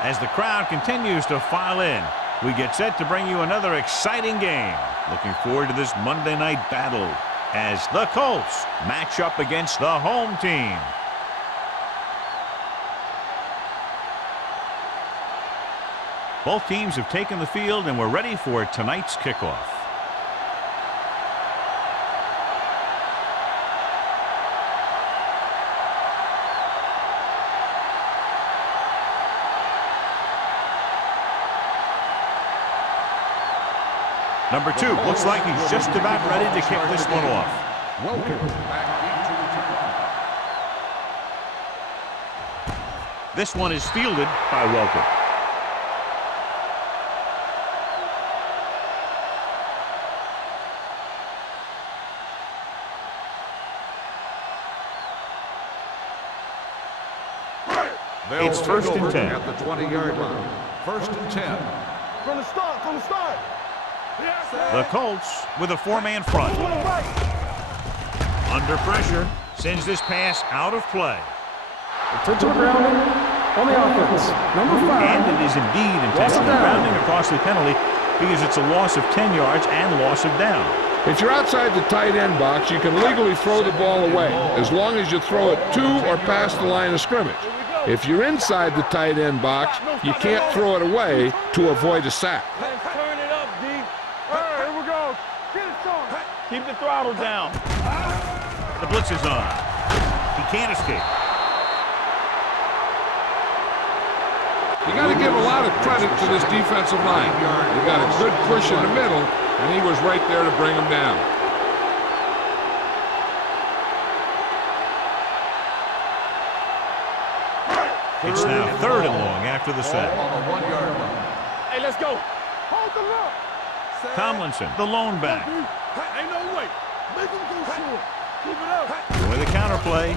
As the crowd continues to file in, we get set to bring you another exciting game. Looking forward to this Monday night battle as the Colts match up against the home team. Both teams have taken the field and we're ready for tonight's kickoff. Number 2 looks like he's just about ready to kick this one off. This one is fielded by Welker. It's 1st and 10. At the 20-yard line. 1st and 10. From the start. The Colts with a 4-man front. Under pressure, sends this pass out of play. Intentional grounding on the offense. Number 5. And it is indeed intentional grounding, a costly penalty because it's a loss of 10 yards and loss of down. If you're outside the tight end box, you can legally throw the ball away as long as you throw it to or past the line of scrimmage. If you're inside the tight end box, you can't throw it away to avoid a sack. Let's turn it up, D. All right, here we go. Get it on. Keep the throttle down. The blitz is on. He can't escape. You got to give a lot of credit to this defensive line. They got a good push in the middle, and he was right there to bring him down. It's now 3rd and long after the sack. Hey, let's go. Hold the look. Tomlinson, the lone back. Ain't no way. Make him go short. Keep it up. With a counterplay.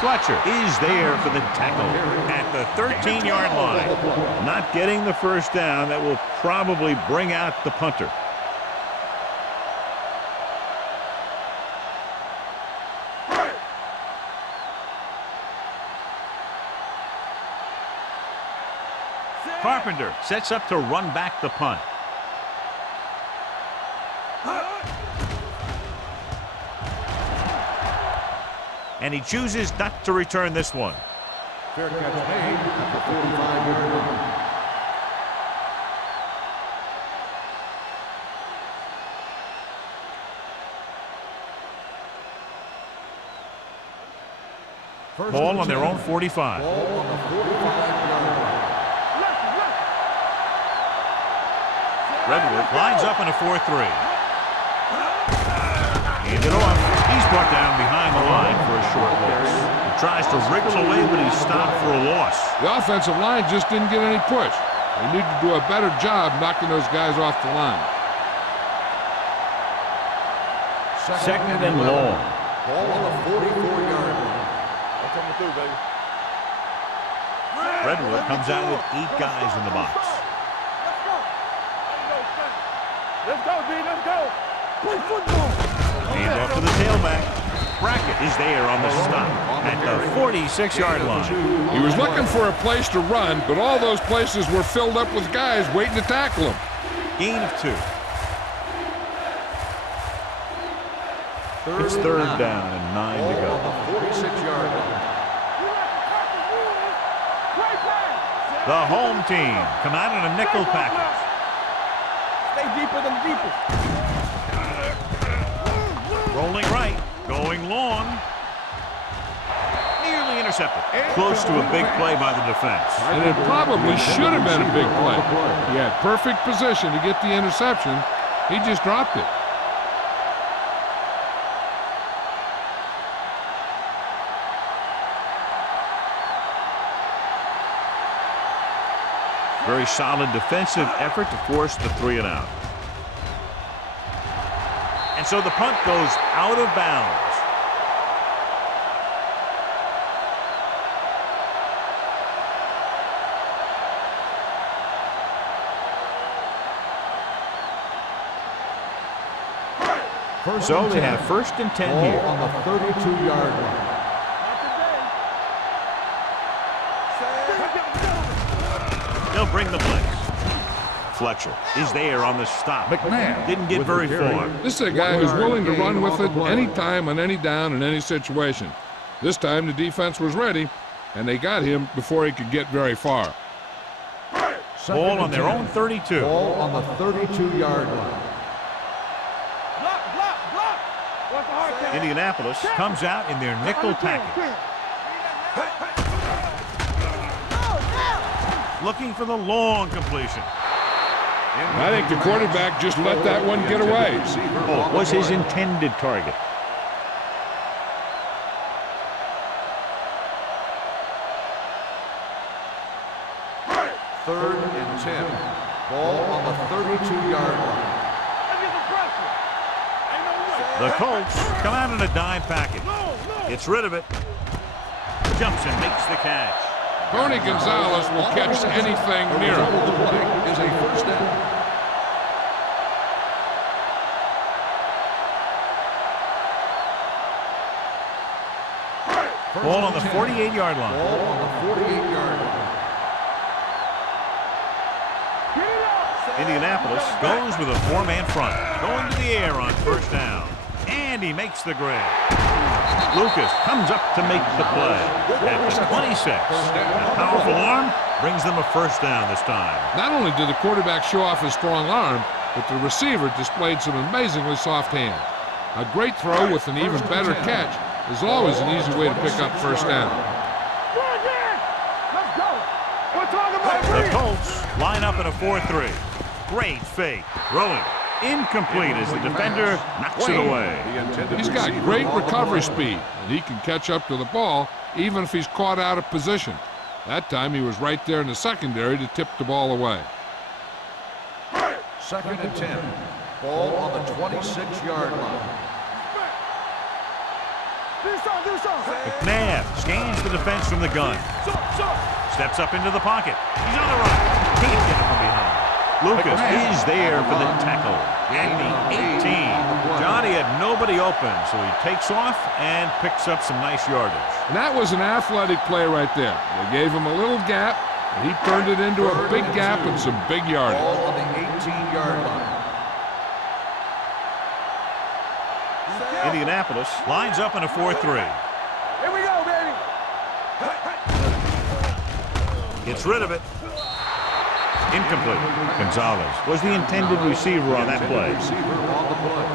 Fletcher is there for the tackle at the 13-yard line. Not getting the first down. That will probably bring out the punter. Carpenter sets up to run back the punt. And he chooses not to return this one. Fair catch made at the 45-yard line. Ball on their own 45. Ball on the 45-yard line. Redwood lines up in a 4-3. Handed off. He's brought down behind the line for a short loss. He tries to wriggle away, but he's stopped for a loss. The offensive line just didn't get any push. They need to do a better job knocking those guys off the line. 2nd and long. Ball on the 44-yard line. I'm coming through, baby. Redwood comes out with 8 guys in the box. Let's go, D. Let's go. Play football. Hand off to the tailback. Brackett is there on the stop at the 46-yard line. He was looking for a place to run, but all those places were filled up with guys waiting to tackle him. Gain of 2. It's 3rd down and 9 to go. On the 46-yard line. The home team come out in a nickel package. Stay deeper than deepest. Rolling right, going long. Nearly intercepted. Close to a big play by the defense. And it probably should have been a big play. He had perfect position to get the interception. He just dropped it. Very solid defensive effort to force the 3 and out. And so the punt goes out of bounds. So they have 1st and 10 here. On the 32-yard line. bring the blitz. Fletcher is there on the stop. McNabb Didn't get with very the carry. far. This is a guy who's willing to run with it play. anytime, on any down, in any situation. This time the defense was ready, and they got him before he could get very far. Ball on their own 32. Ball on the 32-yard line. Indianapolis comes out in their nickel package. Looking for the long completion. I think the quarterback just let that one get away. Oh, was his intended target. Third and 10. Ball on the 32-yard line. The Colts come out in a dime package. Gets rid of it. Jumps and makes the catch. Tony Gonzalez will catch anything near him. The play is a first down. Ball on the 48-yard line. Ball on the 48-yard line. Indianapolis goes with a four-man front. Going to the air on first down. And he makes the grab. Lucas comes up to make the play. At the 26. A powerful arm brings them a first down this time. Not only did the quarterback show off his strong arm, but the receiver displayed some amazingly soft hands. A great throw with an even better catch is always an easy way to pick up first down. The Colts line up in a 4-3. Great fake. Throwing. Incomplete as the defender knocks it away. He's got great recovery speed, and he can catch up to the ball even if he's caught out of position. That time he was right there in the secondary to tip the ball away. Second and 10. Ball on the 26-yard line. McNabb scans the defense from the gun. Steps up into the pocket. He's on the run. Can't get it from behind. Lucas is there for the tackle at the 18. Johnny had nobody open, so he takes off and picks up some nice yardage. And that was an athletic play right there. They gave him a little gap, and he turned it into a big gap and some big yardage. Ball on the 18-yard line. Indianapolis lines up in a 4-3. Here we go, baby. Gets rid of it. Incomplete. Gonzalez was the intended receiver on that play. Receiver on the play.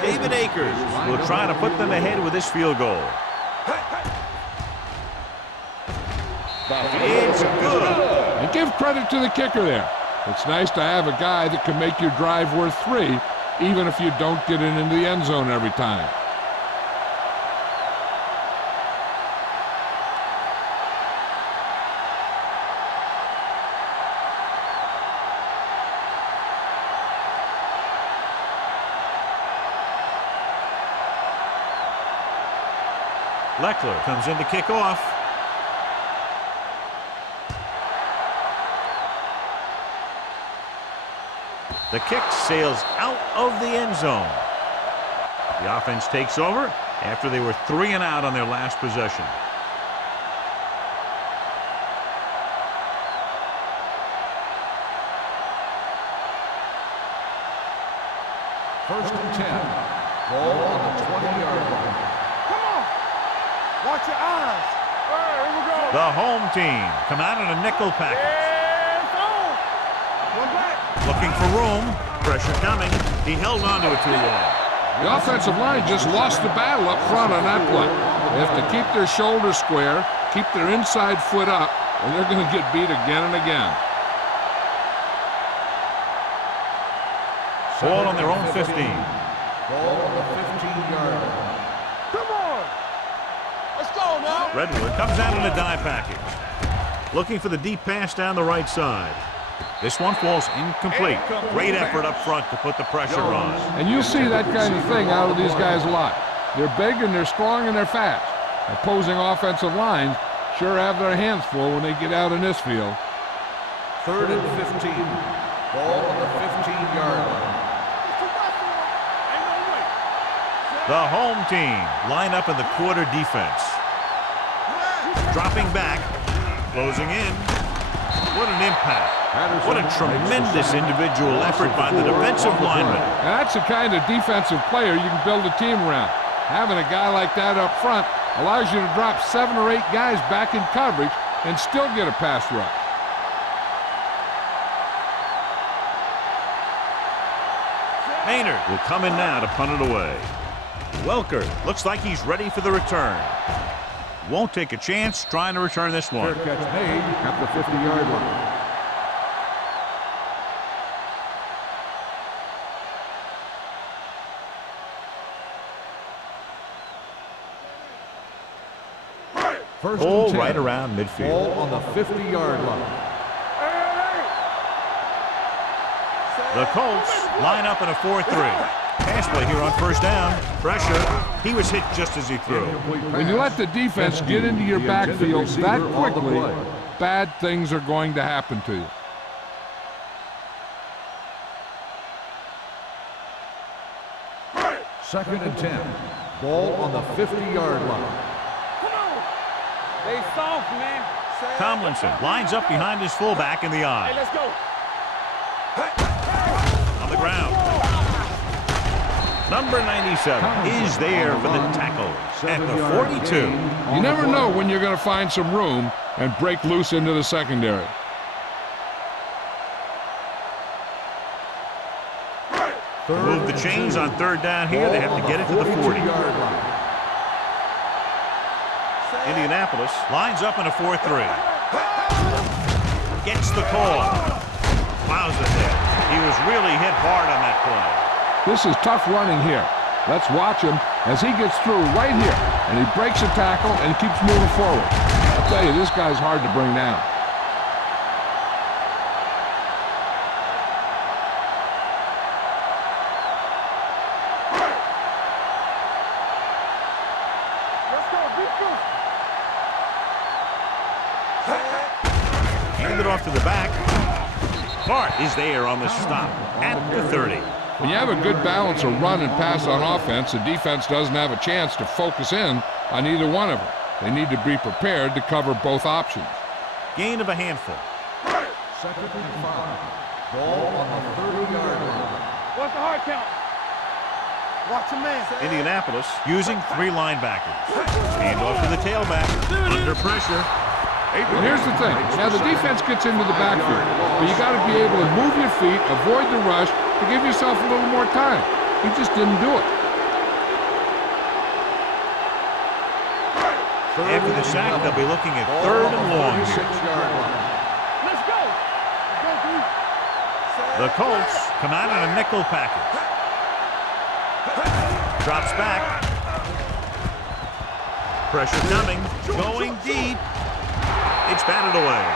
David Akers will try to put them ahead with this field goal. It's good. And give credit to the kicker there. It's nice to have a guy that can make your drive worth 3, even if you don't get it into the end zone every time. Leckler comes in to kick off. The kick sails out of the end zone. The offense takes over after they were 3 and out on their last possession. First and 10. Ball on the 20-yard line. Come on. Watch your eyes. All right, here we go. The home team come out in a nickel package. One back. Looking for room. Pressure coming. He held on to it too long. The offensive line just lost the battle up front on that play. They have to keep their shoulders square, keep their inside foot up, or they're going to get beat again and again. Ball on their own 15. Ball on the 15-yard line. Come on. Let's go now. Redwood comes out in a dime package. Looking for the deep pass down the right side. This one falls incomplete. Great effort up front to put the pressure on. And you see that kind of thing out of these guys a lot. They're big and they're strong and they're fast. Opposing offensive lines sure have their hands full when they get out in this field. 3rd and 15. Ball on the 15-yard line. The home team line up in the quarter defense. Dropping back, closing in. What an impact. What a tremendous individual effort by the defensive lineman. And that's the kind of defensive player you can build a team around. Having a guy like that up front allows you to drop 7 or 8 guys back in coverage and still get a pass rush. Maynard will come in now to punt it away. Welker looks like he's ready for the return. Won't take a chance trying to return this one. Fair catch made at the 50-yard line. First Ball and 10. right around midfield. Ball on the 50-yard line. The Colts line up in a 4-3. Pass play here on first down. Pressure. He was hit just as he threw. When you let the defense get into your backfield that quickly, bad things are going to happen to you. Second and 10. Ball on the 50-yard line. They soft, man. Tomlinson lines up behind his fullback in the eye. Hey, let's go. On the ground. Number 97 is there for the tackle at the 42. You never know when you're going to find some room and break loose into the secondary. To move the chains on third down here, they have to get it to the 40. Indianapolis lines up in a 4-3. Gets the call. Plows it there. He was really hit hard on that play. This is tough running here. Let's watch him as he gets through right here. And he breaks a tackle and keeps moving forward. I'll tell you, this guy's hard to bring down. Hand it off to the back. Clark is there on the stop at the 30. When you have a good balance of run and pass on offense, the defense doesn't have a chance to focus in on either one of them. They need to be prepared to cover both options. Gain of a handful. Second and 5. Ball on the 30-yard line. What's the hard count? Watch a man. Indianapolis using 3 linebackers. Hand off to the tailback. Under pressure. Well, here's the thing. Now, the defense gets into the backfield, but you got to be able to move your feet, avoid the rush, to give yourself a little more time. He just didn't do it. After the sack, they'll be looking at 3rd and long here. Let's go. The Colts come out in a nickel package. Drops back. Pressure coming. Going deep. It's batted away.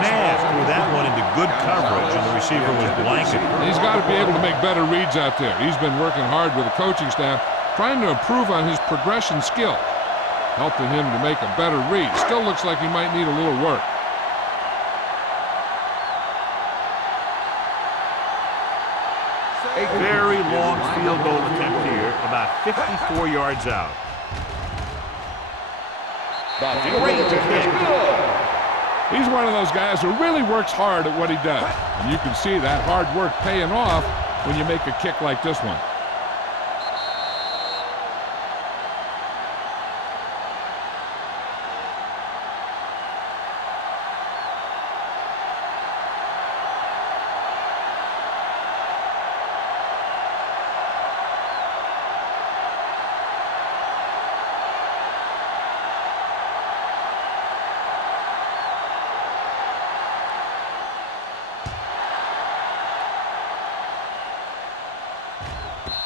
Nash threw that one into good coverage, and the receiver was blanketed. He's got to be able to make better reads out there. He's been working hard with the coaching staff, trying to improve on his progression skill, helping him to make a better read. Still looks like he might need a little work. A very long field goal attempt here, about 54 yards out. Great kick. He's one of those guys who really works hard at what he does. And you can see that hard work paying off when you make a kick like this one.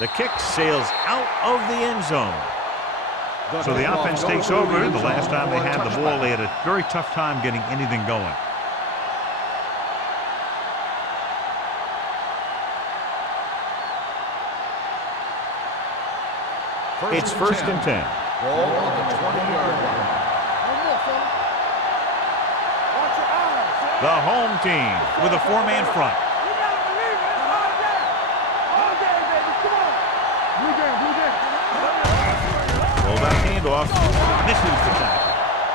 The kick sails out of the end zone. So the offense takes over. The last time they had the ball, they had a very tough time getting anything going. It's 1st and 10. Ball on the 20-yard line. One more, fella. Watch your eyes. The home team with a four-man front. You gotta believe it. It's all day. All day, baby. Come on. Blue game, blue game. Rollback handoff. Misses the tackle.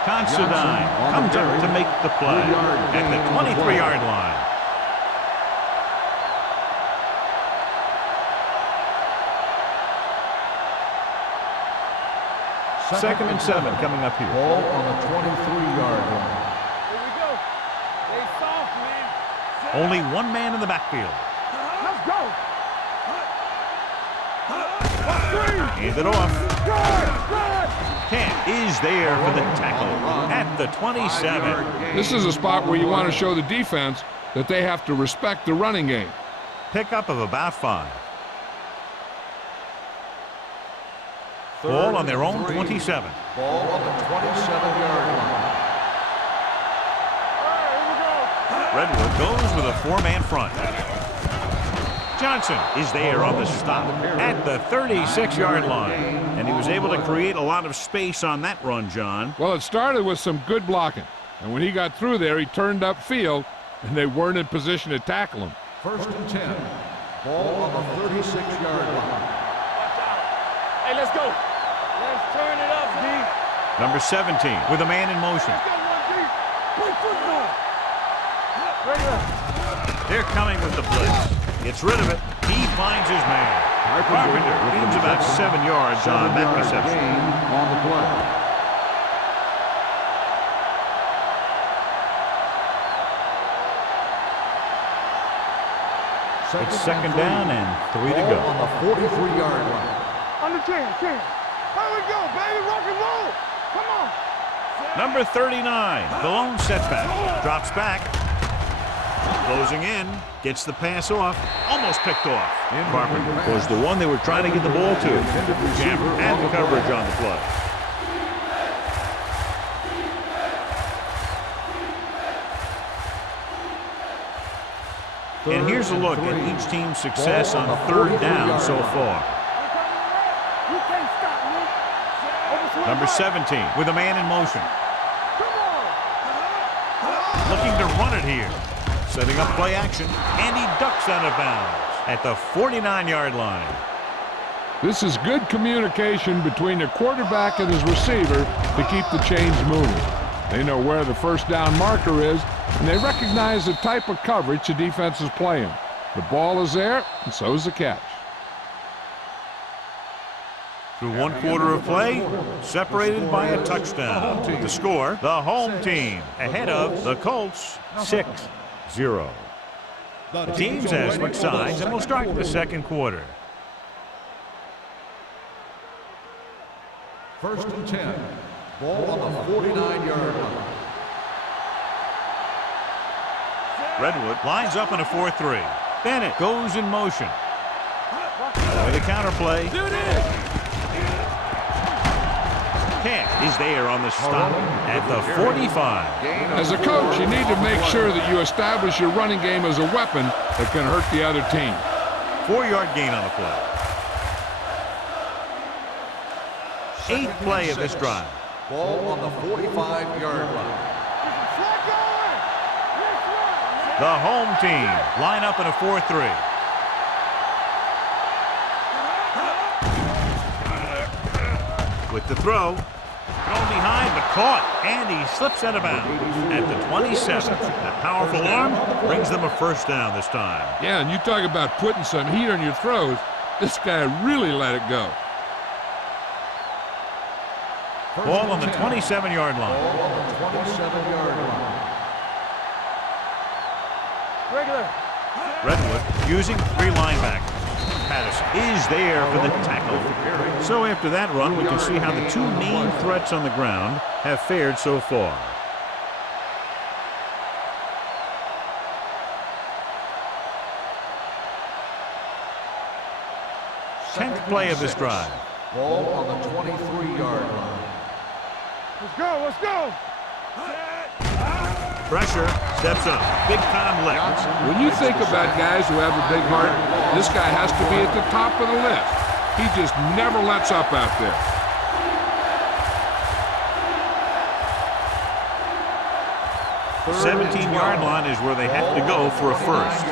Considine comes up to make the play at the 23-yard line. Second and 7 coming up here. Ball on the 23-yard line. Here we go. Stay soft, man. Only one man in the backfield. Let's go. Hand it off. Kent is there for the tackle at the 27. This is a spot where you want to show the defense that they have to respect the running game. Pickup of about 5. Ball on their own 27. Ball on the 27-yard line. Redwood goes with a four-man front. Johnson is there on the stop at the 36-yard line. And he was able to create a lot of space on that run, John. Well, it started with some good blocking. And when he got through there, he turned upfield, and they weren't in position to tackle him. First and 10. Ball on the 36-yard line. Hey, let's go. Let's turn it up, D. Number 17 with a man in motion. Let's go, 1D. Play football. Regular. They're coming with the blitz. Gets rid of it. He finds his man. Carpenter gains about 7 yards on that reception. On the play. It's second down and 3 to go. On the 43-yard line. Under 10. Here we go, baby. Rock and roll. Come on. Number 39, the lone setback. Drops back. Closing in. Gets the pass off. Almost picked off. Carpenter was the one they were trying to get the ball to. Jammer had the coverage on the play. And here's a look at each team's success on third down so far. You can't stop me. Number 17 with a man in motion. Looking to run it here. Setting up play action. And he ducks out of bounds at the 49-yard line. This is good communication between the quarterback and his receiver to keep the chains moving. They know where the first down marker is, and they recognize the type of coverage the defense is playing. The ball is there, and so is the catch. Through one quarter of play, separated by a touchdown. The score, the home team ahead of the Colts, 6-0. The teams have switched sides, and we'll start the second quarter. First and 10. Ball on the 49-yard line. Redwood lines up in a 4-3. Bennett goes in motion. With a counterplay. Kent is there on the stop at the 45. As a coach, you need to make sure that you establish your running game as a weapon that can hurt the other team. 4-yard gain on the play. 8th play of this drive. Ball on the 45-yard line. The home team line up in a 4-3. With the throw, thrown behind but caught, and he slips out of bounds at the 27. That powerful arm brings them a first down this time. Yeah, and you talk about putting some heat on your throws. This guy really let it go. Ball on the 27-yard line. Ball on the 27-yard line. Regular. Redwood using 3 linebackers. Patterson is there for the tackle. So after that run, we can see how the 2 main threats on the ground have fared so far. Tenth play of this drive. Ball on the 23-yard line. Let's go, let's go. Pressure, steps up, big time lift. When you think about guys who have a big heart, this guy has to be at the top of the list. He just never lets up out there. 17-yard line is where they have to go for a first.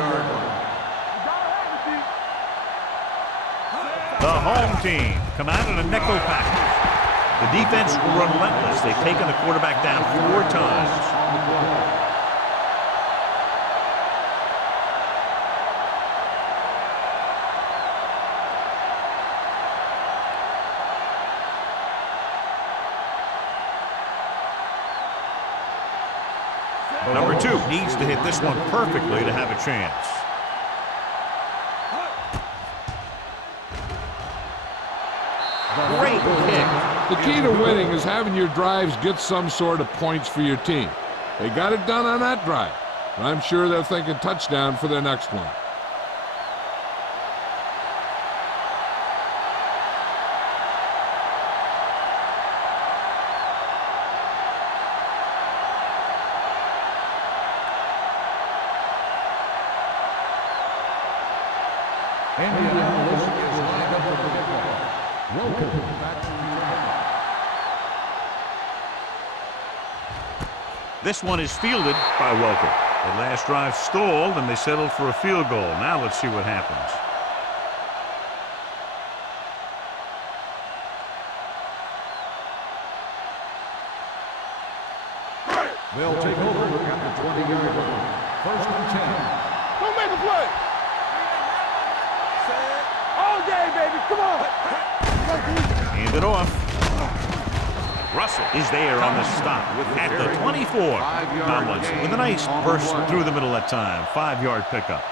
The home team come out in a nickel package. The defense relentless. They've taken the quarterback down 4 times. Number 2 needs to hit this one perfectly to have a chance. Great kick. The key to winning is having your drives get some sort of points for your team. They got it done on that drive. And I'm sure they're thinking touchdown for their next one. Indianapolis is lined up for the kickoff. Welcome back to the This one is fielded by Welker. The last drive stalled, and they settled for a field goal. Now let's see what happens. They'll take over at the 20-yard line. First and 10. Don't make a play. All day, baby. Come on. Hand it off. Russell is there on the stop at the 24. Tomlinson with a nice burst through the middle that time. 5-yard pickup.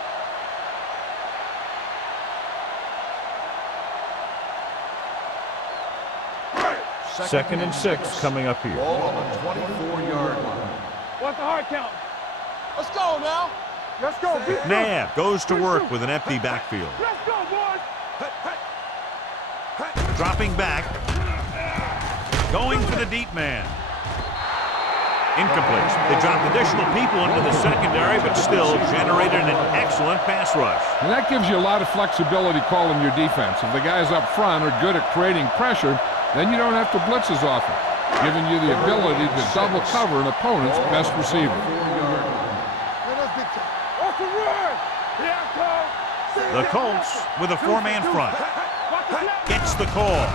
Second and 6 coming up here. Ball on the 24-yard line. What's the hard count? Let's go now. Let's go. Nab goes to work with an empty backfield. Let's go, boys. Dropping back. Going for the deep man. Incomplete. They dropped additional people into the secondary, but still generated an excellent pass rush. And that gives you a lot of flexibility calling your defense. If the guys up front are good at creating pressure, then you don't have to blitz as often, giving you the ability to double cover an opponent's best receiver. The Colts with a 4-man front. Gets the call.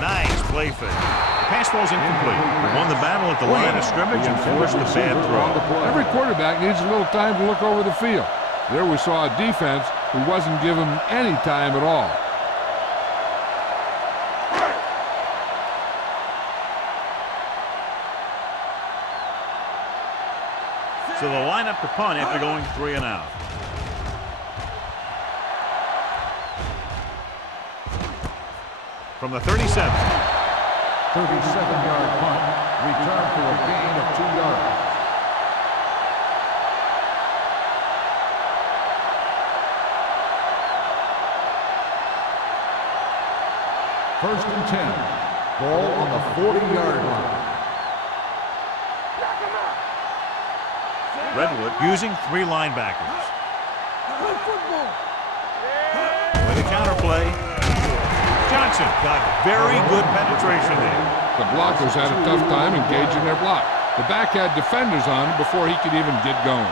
Nice play fake. The pass ball's incomplete. They won the battle at the line of scrimmage and forced a bad throw. Every quarterback needs a little time to look over the field. There we saw a defense who wasn't given any time at all. So they'll line up to punt after going 3 and out. From the 37. 37-yard punt. Return for a gain of 2 yards. First and 10. Ball on the 40-yard line. Redwood using 3 linebackers. With a counterplay. Johnson got very good penetration there. The blockers had a tough time engaging their block. The back had defenders on him before he could even get going.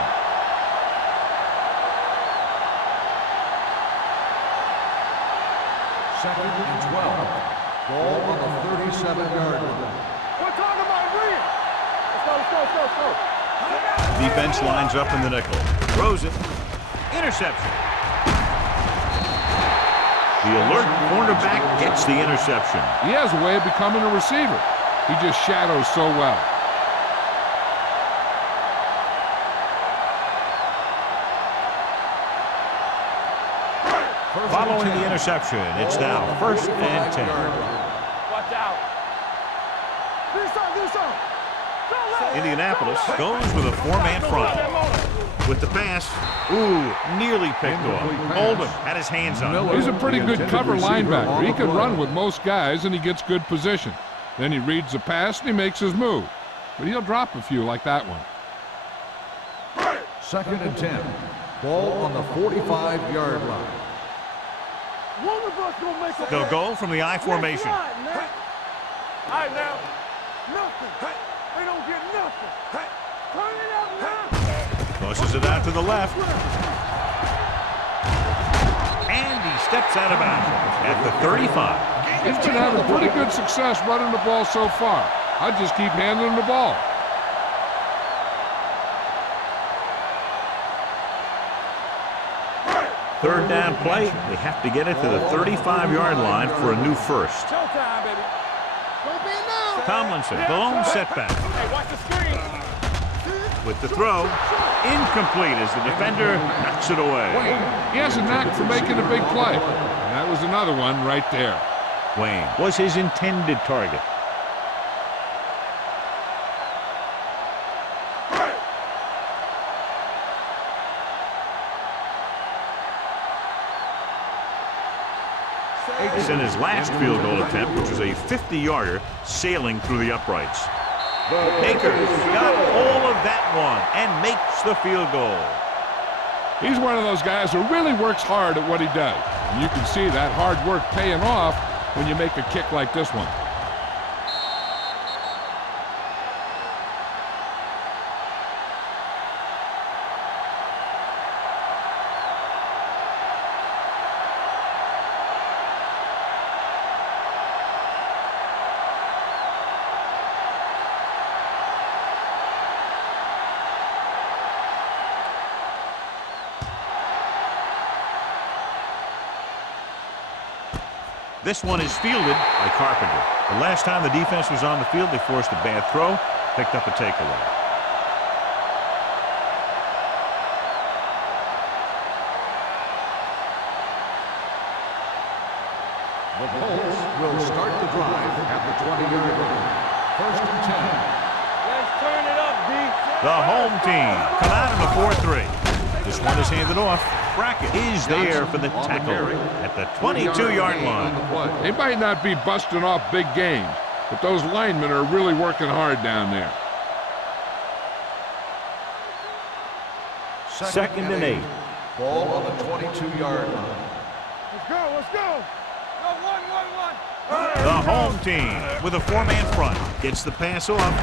Second and 12. Ball on the 37-yard line. We're talking about Williams. Let's go. Defense lines up in the nickel. Throws it. Interception. The alert cornerback gets the interception. He has a way of becoming a receiver. He just shadows so well. Following the interception, it's now first and 10. Watch out. Do something. Indianapolis goes with a 4-man front. With the pass, nearly picked off. Oldham had his hands on it. He's a pretty good cover linebacker. He can run with most guys, and he gets good position. Then he reads the pass, and he makes his move. But he'll drop a few like that one. Second and 10. Ball on the 45-yard line. One of us gonna make a They'll go from the I formation. All right, now. Nothing. They don't get nothing. Turn it Tosses it out to the left. And he steps out of bounds at the 35. He's been having pretty good success running the ball so far. I'd just keep handing him the ball. Third down play. They have to get it to the 35-yard line for a new first. Showtime, baby. Tomlinson, the lone setback. Hey, watch the screen. With the throw, incomplete as the defender knocks it away. He has a knack for making a big play. And that was another one right there. Wayne was his intended target. In his last field goal attempt, which was a 50-yarder sailing through the uprights. Baker's got all of that one and makes the field goal. He's one of those guys who really works hard at what he does. And you can see that hard work paying off when you make a kick like this one. This one is fielded by Carpenter. The last time the defense was on the field, they forced a bad throw, picked up a takeaway. The Colts will start the drive at the 20-yard line. First and 10. Let's turn it up, D. The home team come out in a 4-3. This one is handed off. Brackett is there for the tackle at the 22-yard line. They might not be busting off big games, but those linemen are really working hard down there. Second and 8. Ball on the 22-yard line. Let's go, let's go. Go, one. The home team with a 4-man front gets the pass off,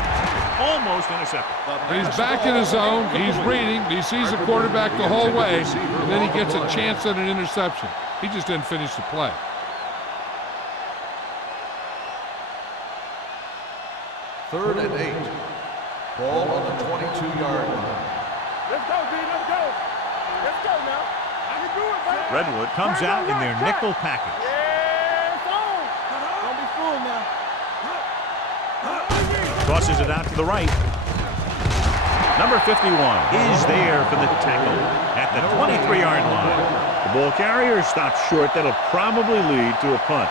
almost intercepted. He's back in his zone. He's reading. He sees the quarterback the whole way, and then he gets a chance at an interception. He just didn't finish the play. Third and 8. Ball on the 22-yard line. Let's go, D, let's go. Let's go now. I can do it, baby. Redwood comes out in their nickel package. Yeah, it's on. Don't be fooled now. Tosses it out to the right. Number 51 is there for the tackle at the 23-yard line. The ball carrier stops short. That'll probably lead to a punt.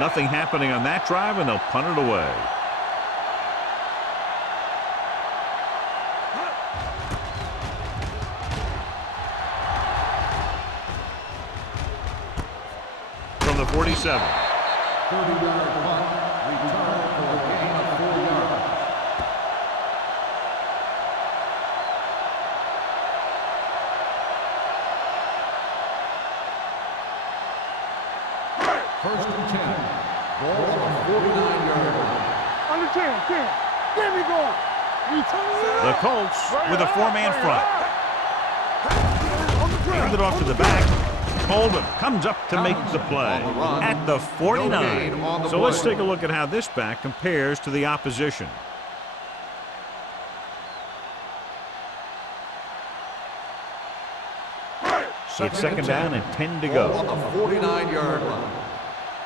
Nothing happening on that drive, and they'll punt it away. From the 47. 30-yard punt. Return for a gain of 4 yards. First and 10. Ball on the 49-yard line. Under 10. There we go. The Colts with a 4-man front. Hand it off to the back. Holden comes up to make the play at the 49. So let's take a look at how this back compares to the opposition. It's second down and 10 to go. On the 49-yard line.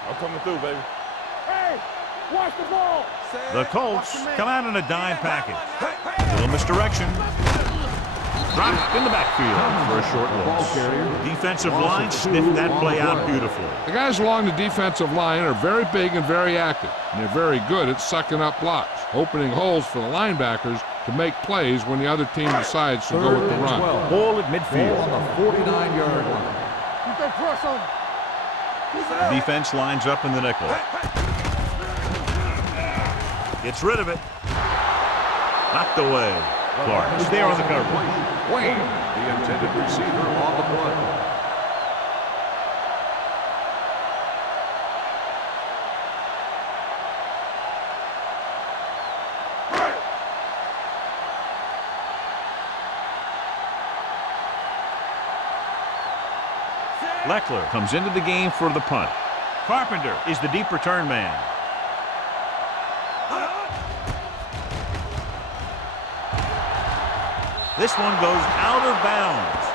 I'm coming through, baby. Hey, watch the ball. The Colts come out in a dime package. A little misdirection. Dropped in the backfield for a short loss. Defensive line sniffed that play out beautifully. The guys along the defensive line are very big and very active, and they're very good at sucking up blocks, opening holes for the linebackers to make plays when the other team decides to go with the run. Ball at midfield. Ball on the 49-yard line. Keep that press on. The defense lines up in the nickel. Gets rid of it. Knocked away. Clark is there on the coverage. Wayne, the intended receiver on the play. Leckler comes into the game for the punt. Carpenter is the deep return man. This one goes out of bounds.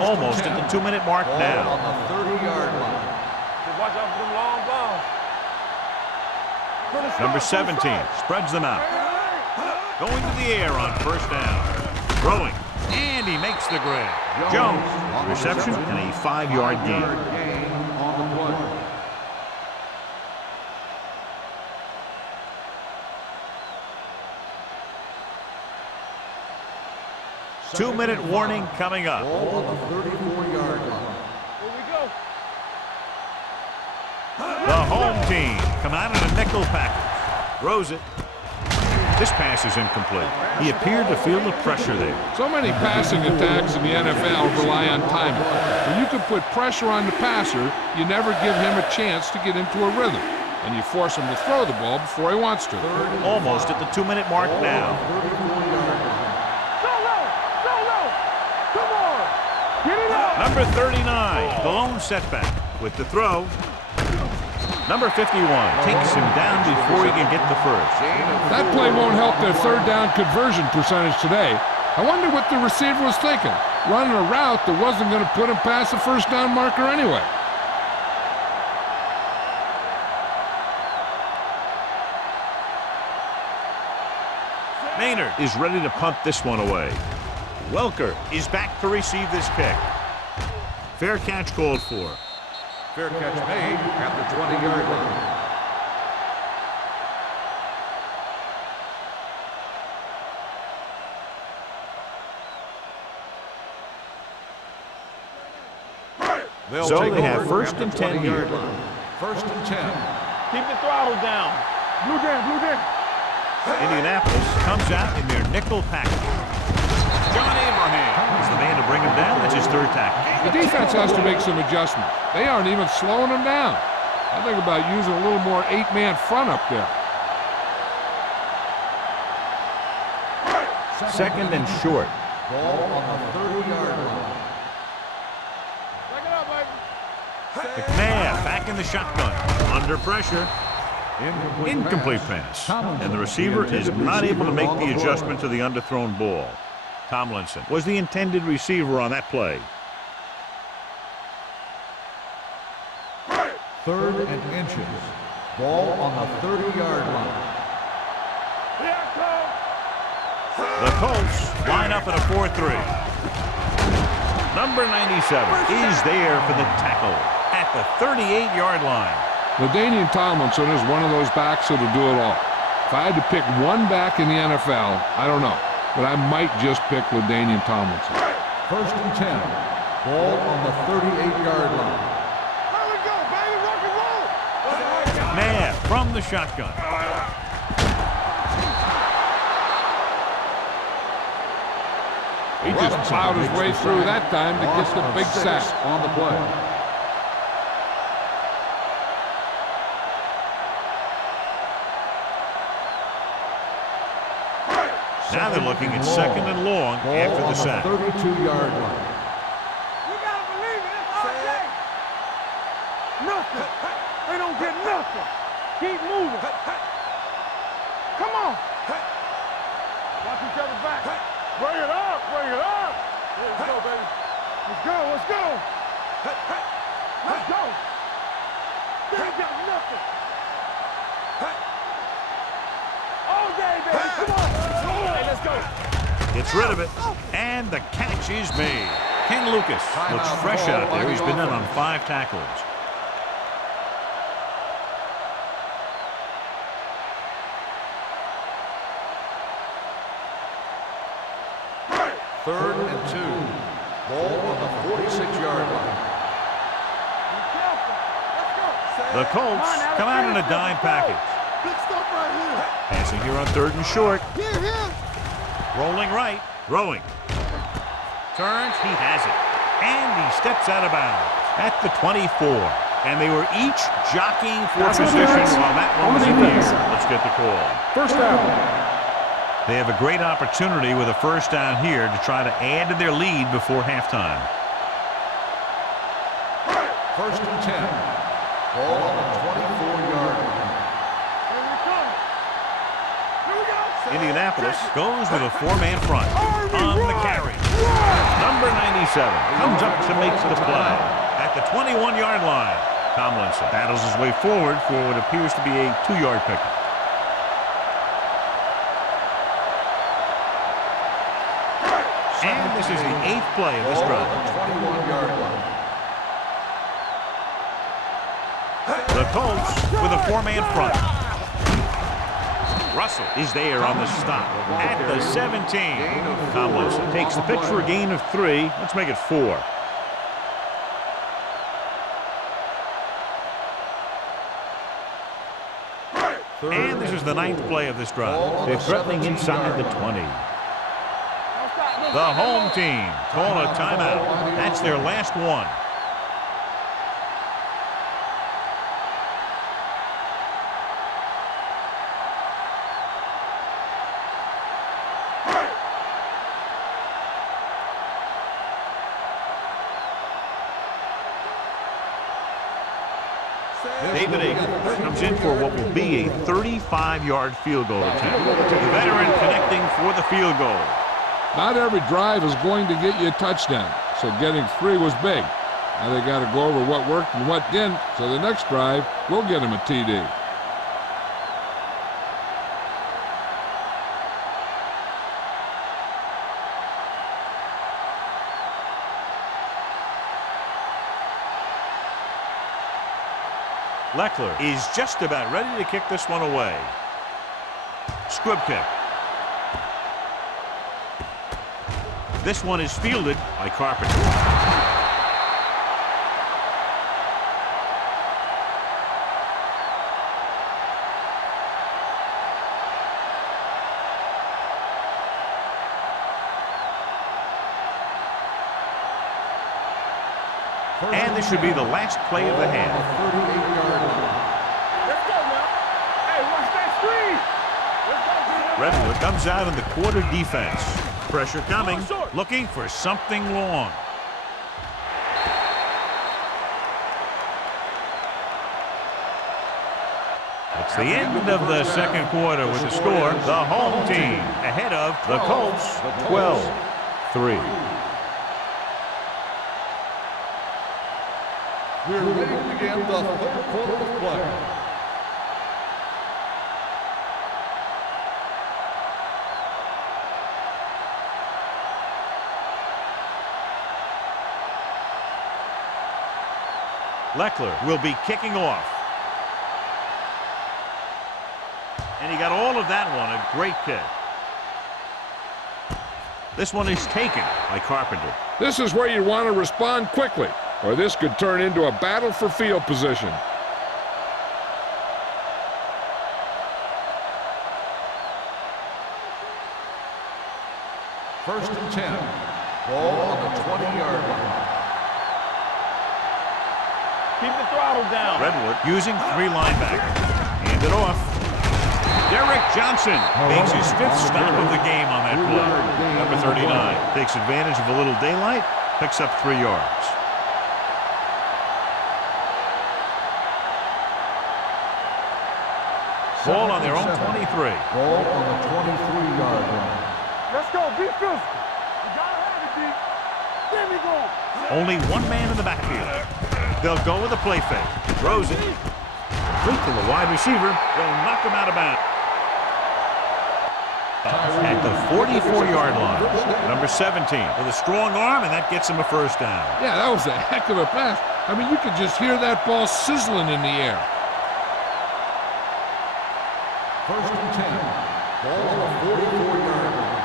Almost at the 2-minute mark now. On the 30-yard line. Watch out for them long balls. Number 17 spreads them out. Going to the air on first down. Throwing. And he makes the grab. Jones, reception and a 5-yard gain. On the play. 2-minute warning coming up. Ball on the 34-yard line. Here we go. The home team come out in a nickel package. Throws it. This pass is incomplete. He appeared to feel the pressure there. So many passing attacks in the NFL rely on timing. When you can put pressure on the passer, you never give him a chance to get into a rhythm, and you force him to throw the ball before he wants to. Almost at the 2-minute mark now. Number 39, the lone setback with the throw. Number 51 takes him down before he can get the first. That play won't help their third down conversion percentage today. I wonder what the receiver was thinking, running a route that wasn't going to put him past the first down marker anyway. Maynard is ready to punt this one away. Welker is back to receive this kick. Fair catch called for. Fair catch made at the 20-yard line. So they have first and 10 here. First and 10. Keep the throttle down. Blue down, blue down. Indianapolis comes out in their nickel package. John Abraham is the man to bring him down. That's his third tackle. The defense has to make some adjustments. They aren't even slowing him down. I think about using a little more 8-man front up there. Second and short. Ball on the 30-yard line. Back it up, baby. McNabb back in the shotgun. Under pressure. Incomplete pass. And the receiver is not able to make the adjustment to the underthrown ball. Tomlinson was the intended receiver on that play. Third and inches. Ball on the 30-yard line. The Colts line up in a 4-3. Number 97 is there for the tackle at the 38-yard line. LaDainian Tomlinson is one of those backs that'll do it all. If I had to pick one back in the NFL, I don't know, but I might just pick LaDainian Tomlinson. First and 10. Ball on the 38-yard line. There we go, baby. Rock and roll. Nabb from the shotgun. He just plowed his way through that time to get the big sack on the play. Now they're looking at second and long after the sack. 32-yard line. You gotta believe it. It's all day. Nothing. They don't get nothing. Keep moving. Come on. Watch each other back. Bring it up. Bring it up. Let's go, baby. Let's go. Let's go. Let's go. They ain't got nothing. All day, baby. Come on. Hey, let's go. Gets rid of it, and the catch is made. Ken Lucas looks fresh out there. He's been in on 5 tackles. Third and 2. Ball on the 46-yard line. Be careful. Let's go. The Colts come out in a dime package. Big stuff right here. Passing here on third and short. Here. Rolling right. Throwing. Turns. He has it. And he steps out of bounds at the 24. And they were each jockeying for position while that one was in the air. Let's get the call. First down. They have a great opportunity with a first down here to try to add to their lead before halftime. First and 10. Ball on the 24-yard line. Here we come. Here we go. Indianapolis goes with a four-man front on the carry. Number 97 comes up to make the play at the 21-yard line. Tomlinson battles his way forward for what appears to be a 2-yard pickup. And this is the 8th play of this drive. 21-yard line. The Colts with a four-man front. Russell is there on the stop at the 17. Tomlinson takes the pitch for a gain of 3. Let's make it 4. And this is the 9th play of this drive. They're threatening inside the 20. The home team call a timeout. That's their last one. David Akers comes in for what will be a 35-yard field goal attempt. The veteran connecting for the field goal. Not every drive is going to get you a touchdown, so getting 3 was big. Now they got to go over what worked and what didn't, so the next drive will get them a TD. Leckler is just about ready to kick this one away. Squib kick. This one is fielded by Carpenter. And this should be the last play of the half. 38-yard line. Let's go now. Hey, watch that screen. Redwood comes out in the quarter defense. Pressure coming, looking for something long. It's the end of the second quarter with the score. The home team ahead of the Colts 12-3. We're ready to begin the third quarter of play. Leckler will be kicking off. And he got all of that one. A great kick. This one is taken by Carpenter. This is where you want to respond quickly, or this could turn into a battle for field position. First and 10. Ball on the 20-yard line. Keep the throttle down. Redwood using 3 linebackers. Hand it off. Derek Johnson makes his 5th stop of the game on that play. Number 39 takes advantage of a little daylight, picks up 3 yards. Ball on their own 23. Ball on the 23-yard line. Let's go. Be physical. You gotta have it, D. There we go. Only one man in the backfield. They'll go with a play fake. Throws it. Complete to the wide receiver. They'll knock him out of bounds. At the 44-yard line. Number 17 with a strong arm, and that gets him a first down. Yeah, that was a heck of a pass. I mean, you could just hear that ball sizzling in the air. First and 10. Ball on the 44-yard line.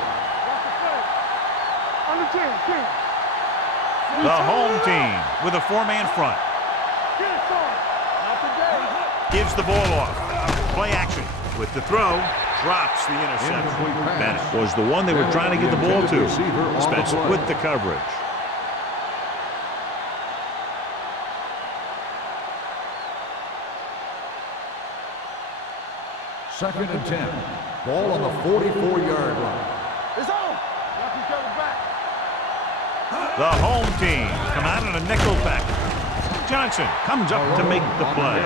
Under 10. The home team with a 4-man front. Get it, son. Not today. Gives the ball off. Play action with the throw. Drops the interception. Bennett was the one they were trying to get the ball to. Spencer with the coverage. Second and 10. Ball on the 44-yard line. It's on. Watch each other back. The home team come out in a nickel package. Johnson comes up to make the play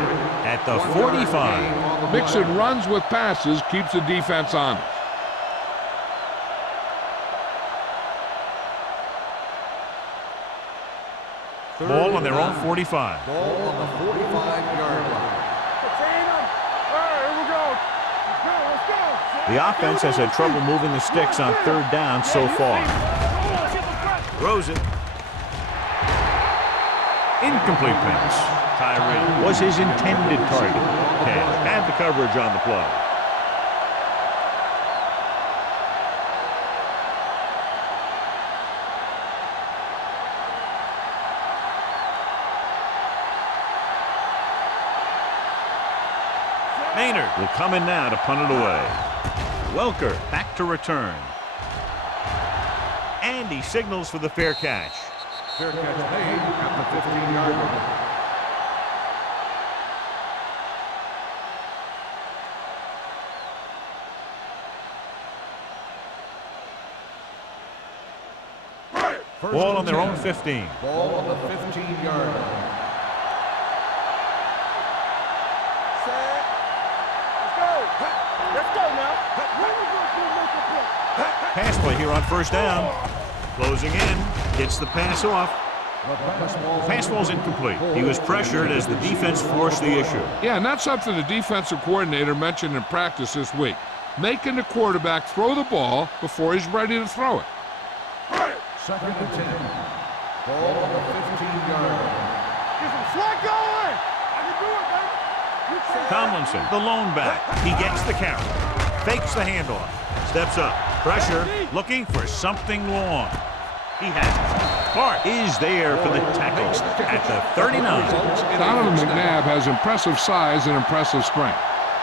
at the 45. Mixing runs with passes keeps the defense honest. Ball on their own 45. Ball on the 45-yard line. The offense has had trouble moving the sticks on third down so far. Throws it. Incomplete pass. Tyree was his intended target. Cash had the coverage on the play. Maynard will come in now to punt it away. Welker back to return. And he signals for the fair catch. Fair catch made at the 15-yard line. Ball on their own 15. Ball on the 15-yard line. Let's go now. Pass play here on first down. Closing in. Gets the pass off. Pass ball's incomplete. He was pressured as the defense forced the issue. Yeah, and that's something the defensive coordinator mentioned in practice this week. Making the quarterback throw the ball before he's ready to throw it. Second and 10. Ball on the 15-yard line. Get some slack going. I can do it, baby. Tomlinson, the lone back. He gets the carry. Fakes the handoff. Steps up. Pressure. Looking for something long. He has it. Clark is there for the tackle at the 39. Donovan McNabb has impressive size and impressive strength.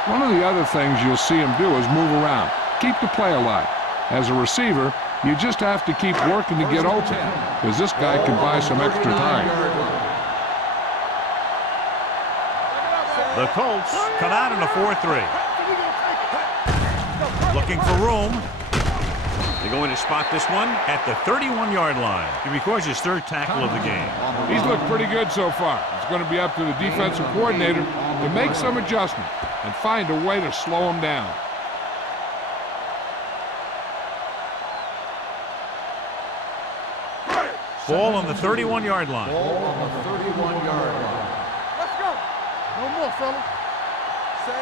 One of the other things you'll see him do is move around. Keep the play alive. As a receiver, you just have to keep working to get open, because this guy can buy some extra time. The Colts come out in a 4-3. Looking for room. They're going to spot this one at the 31-yard line. He records his third tackle of the game. He's looked pretty good so far. It's going to be up to the defensive coordinator to make some adjustment and find a way to slow him down. Ball on the 31-yard line. Ball on the 31-yard line. Let's go. No more, fella.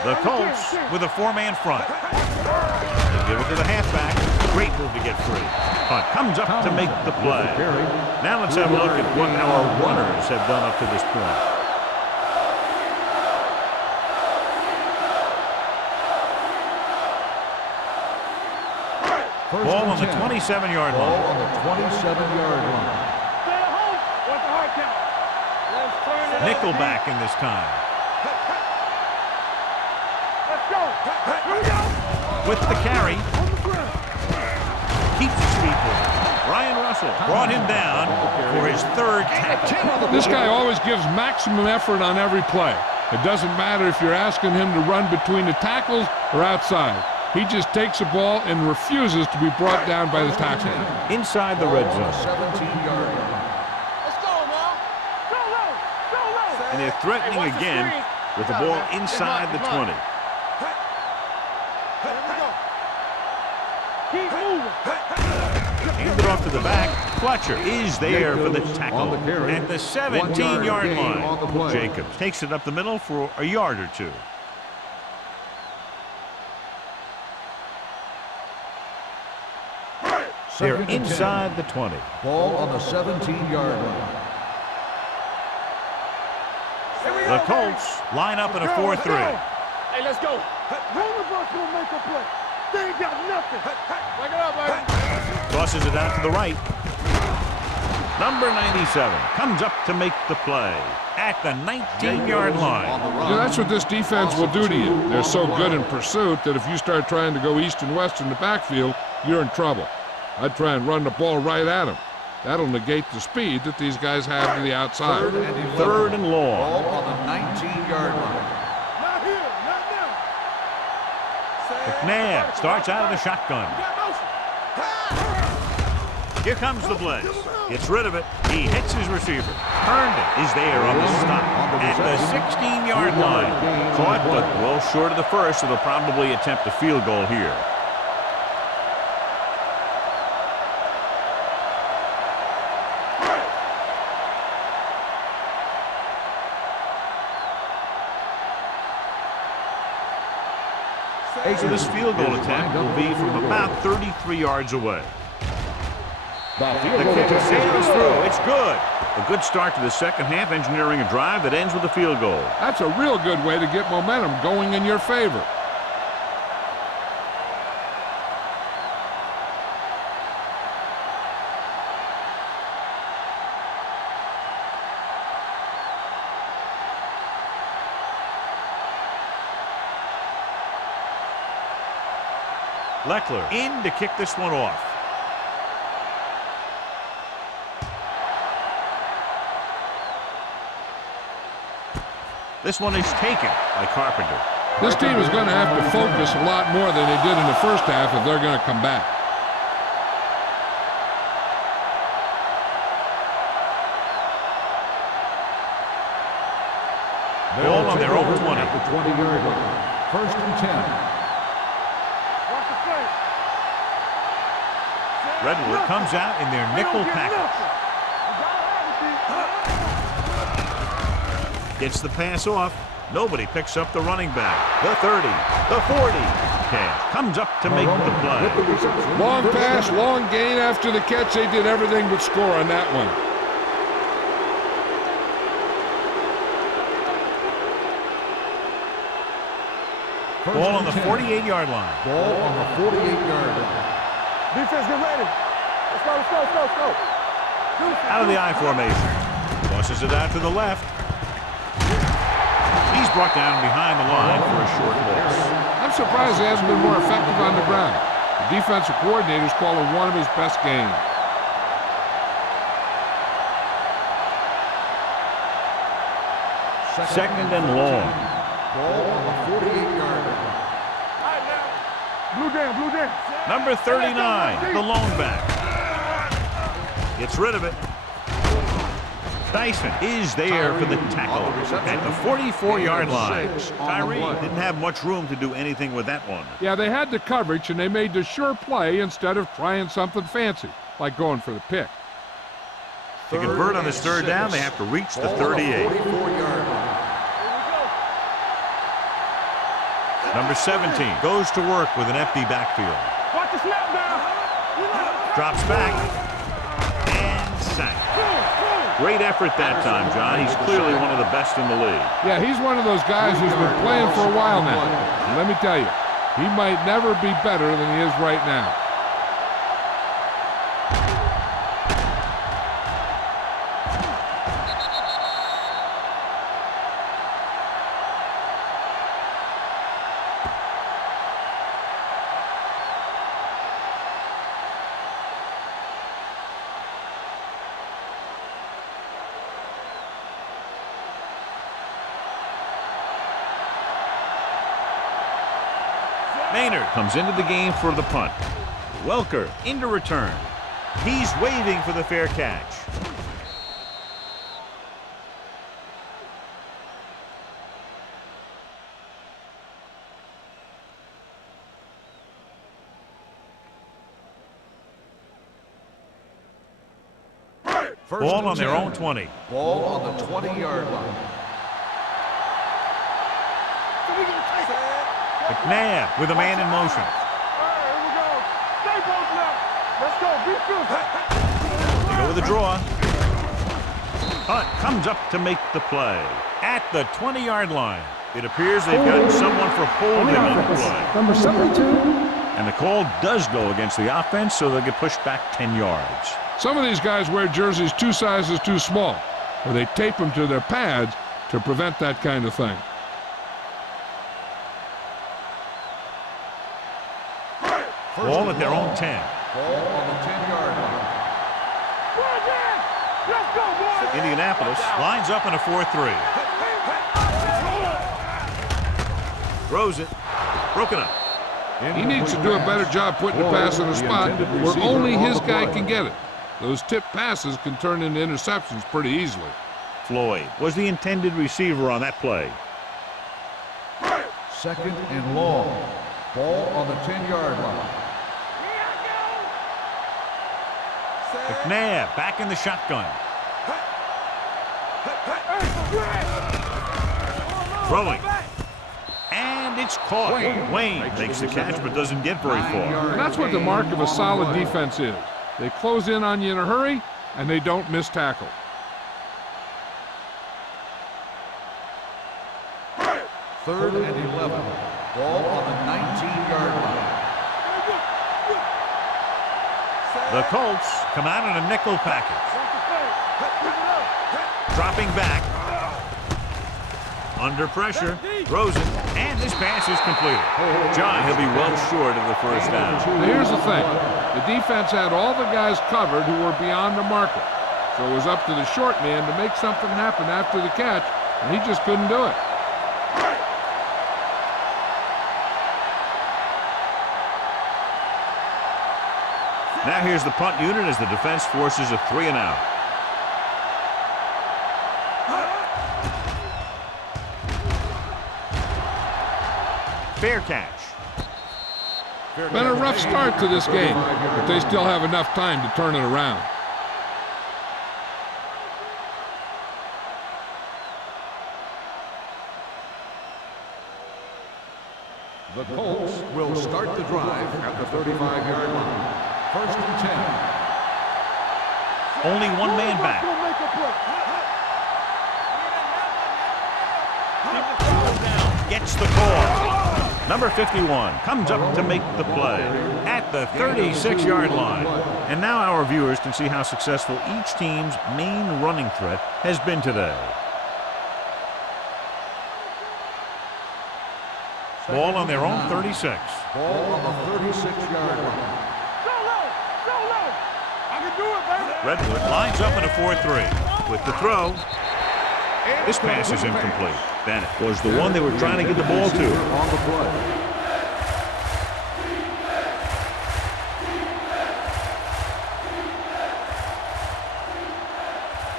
The Colts with a four-man front. They give it to the halfback. Great move to get free. Punt comes up to make the play. Now let's have a look at what our runners have done up to this point. Ball on the 27-yard line. Ball on the 27-yard line. Stay at home. What's the hard count? Let's turn it up. Nickelback in this time. Let's go. Here we go. With the carry. On the ground. Keeps his feet moving. Ryan Russell brought him down for his third tackle. This guy always gives maximum effort on every play. It doesn't matter if you're asking him to run between the tackles or outside. He just takes the ball and refuses to be brought down by the tackle. Inside the red zone. 17-yard line. Let's go now. Go low. Go low. And they're threatening again with the ball inside the 20. Here we go. Keep moving. Handed off to the back. Fletcher is there for the tackle at the 17-yard line. Jacobs takes it up the middle for a yard or two. They're inside the 20. Ball on the 17-yard line. The Colts line up in a 4-3. Hey, let's go. One of us will make a play. They ain't got nothing. Back it up, baby. Tosses it out to the right. Number 97 comes up to make the play at the 19-yard line. Yeah, that's what this defense will do to you. They're so good in pursuit that if you start trying to go east and west in the backfield, you're in trouble. I'd try and run the ball right at him. That'll negate the speed that these guys have to the outside. Third and long. Ball on the 19-yard line. Not here. Not now. McNabb starts out of the shotgun. Here comes the blitz. Gets rid of it. He hits his receiver. Herndon is there on the stop at the 16-yard line. Caught, but well short of the first, so they'll probably attempt a field goal here. So this field goal attempt will be from about 33 yards away. The kick sails through. It's good. A good start to the second half, engineering a drive that ends with a field goal. That's a real good way to get momentum going in your favor. Leckler in to kick this one off. This one is taken by Carpenter. This team is going to have to focus a lot more than they did in the first half if they're going to come back. Ball on their own 20. At the 20-yard line. First and 10. Watch the play. Redwood comes out in their nickel package. Gets the pass off. Nobody picks up the running back. The 30, the 40. Cash comes up to make the play. Long pass, long gain after the catch. They did everything but score on that one. Ball on the 48-yard line. Ball on the 48-yard line. Defense, get ready. Let's go, let's go, let's go, let's go. Out of the I formation. Tosses it out to the left. He's brought down behind the line for a short loss. I'm surprised he hasn't been more effective on the ground. The defensive coordinator's calling one of his best games. Second and long. Ball on the 48-yard line. Blue down, blue down. Number 39, the lone back. Gets rid of it. Dyson is there for the tackle at the 44-yard line. Tyree didn't have much room to do anything with that one. Yeah, they had the coverage, and they made the sure play instead of trying something fancy, like going for the pick. To convert on this third down, they have to reach the 38. Number 17 goes to work with an empty backfield. Watch the snap down. Drops back and sacked. Great effort that time, John. He's clearly one of the best in the league. Yeah, he's one of those guys who's been playing for a while now. And let me tell you, he might never be better than he is right now. Maynard comes into the game for the punt. Welker into return. He's waving for the fair catch. Ball on their own 20. Ball on the 20-yard line. McNabb with a man in motion. All right, here we go. Stay posted up. Let's go. Be good. They go with the draw. Hunt comes up to make the play. At the 20-yard line. It appears they've gotten someone for holding on the play. Number 72. And the call does go against the offense, so they'll get pushed back 10 yards. Some of these guys wear jerseys 2 sizes too small, or they tape them to their pads to prevent that kind of thing. Ball at their own 10. Ball on the 10-yard line. Let's go, boys. Indianapolis lines up in a 4-3. Throws it. Broken up. He needs to do a better job putting the pass in a spot where only his guy can get it. Those tip passes can turn into interceptions pretty easily. Floyd was the intended receiver on that play. 2nd and long. Ball on the 10-yard line. McNabb back in the shotgun. Throwing. And it's caught. Wayne makes the catch but doesn't get very far. And that's what the mark of a solid defense is. They close in on you in a hurry, and they don't miss tackle. 3rd and 11. Ball on the 19-yard line. The Colts come out in a nickel package. Dropping back. Under pressure. Throws it. And this pass is completed. John, he'll be well short of the first down. Now here's the thing. The defense had all the guys covered who were beyond the marker. So it was up to the short man to make something happen after the catch, and he just couldn't do it. Now here's the punt unit as the defense forces a 3-and-out. Fair catch. Been a rough start to this game, but they still have enough time to turn it around. The Colts will start the drive at the 35-yard line. 1st and 10. Only one man back. Gets the call. Number 51 comes up to make the play at the 36-yard line. And now our viewers can see how successful each team's main running threat has been today. Ball on their own 36. Ball on the 36-yard line. Redwood lines up in a 4-3. With the throw, this pass is incomplete. Bennett was the one they were trying to get the ball to. On the play.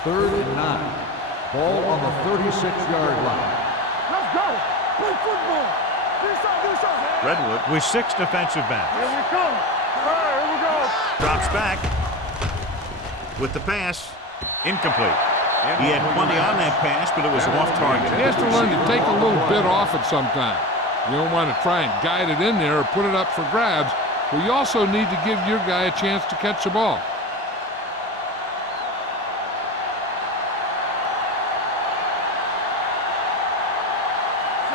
Third and 9. Ball on the 36-yard line. Let's go. Play football. Redwood with 6 defensive backs. Here we come. All right, here we go. Drops back with the pass. Incomplete. He had plenty on that pass, but it was off target. He has to learn to take a little bit off it sometime. You don't want to try and guide it in there or put it up for grabs, but you also need to give your guy a chance to catch the ball.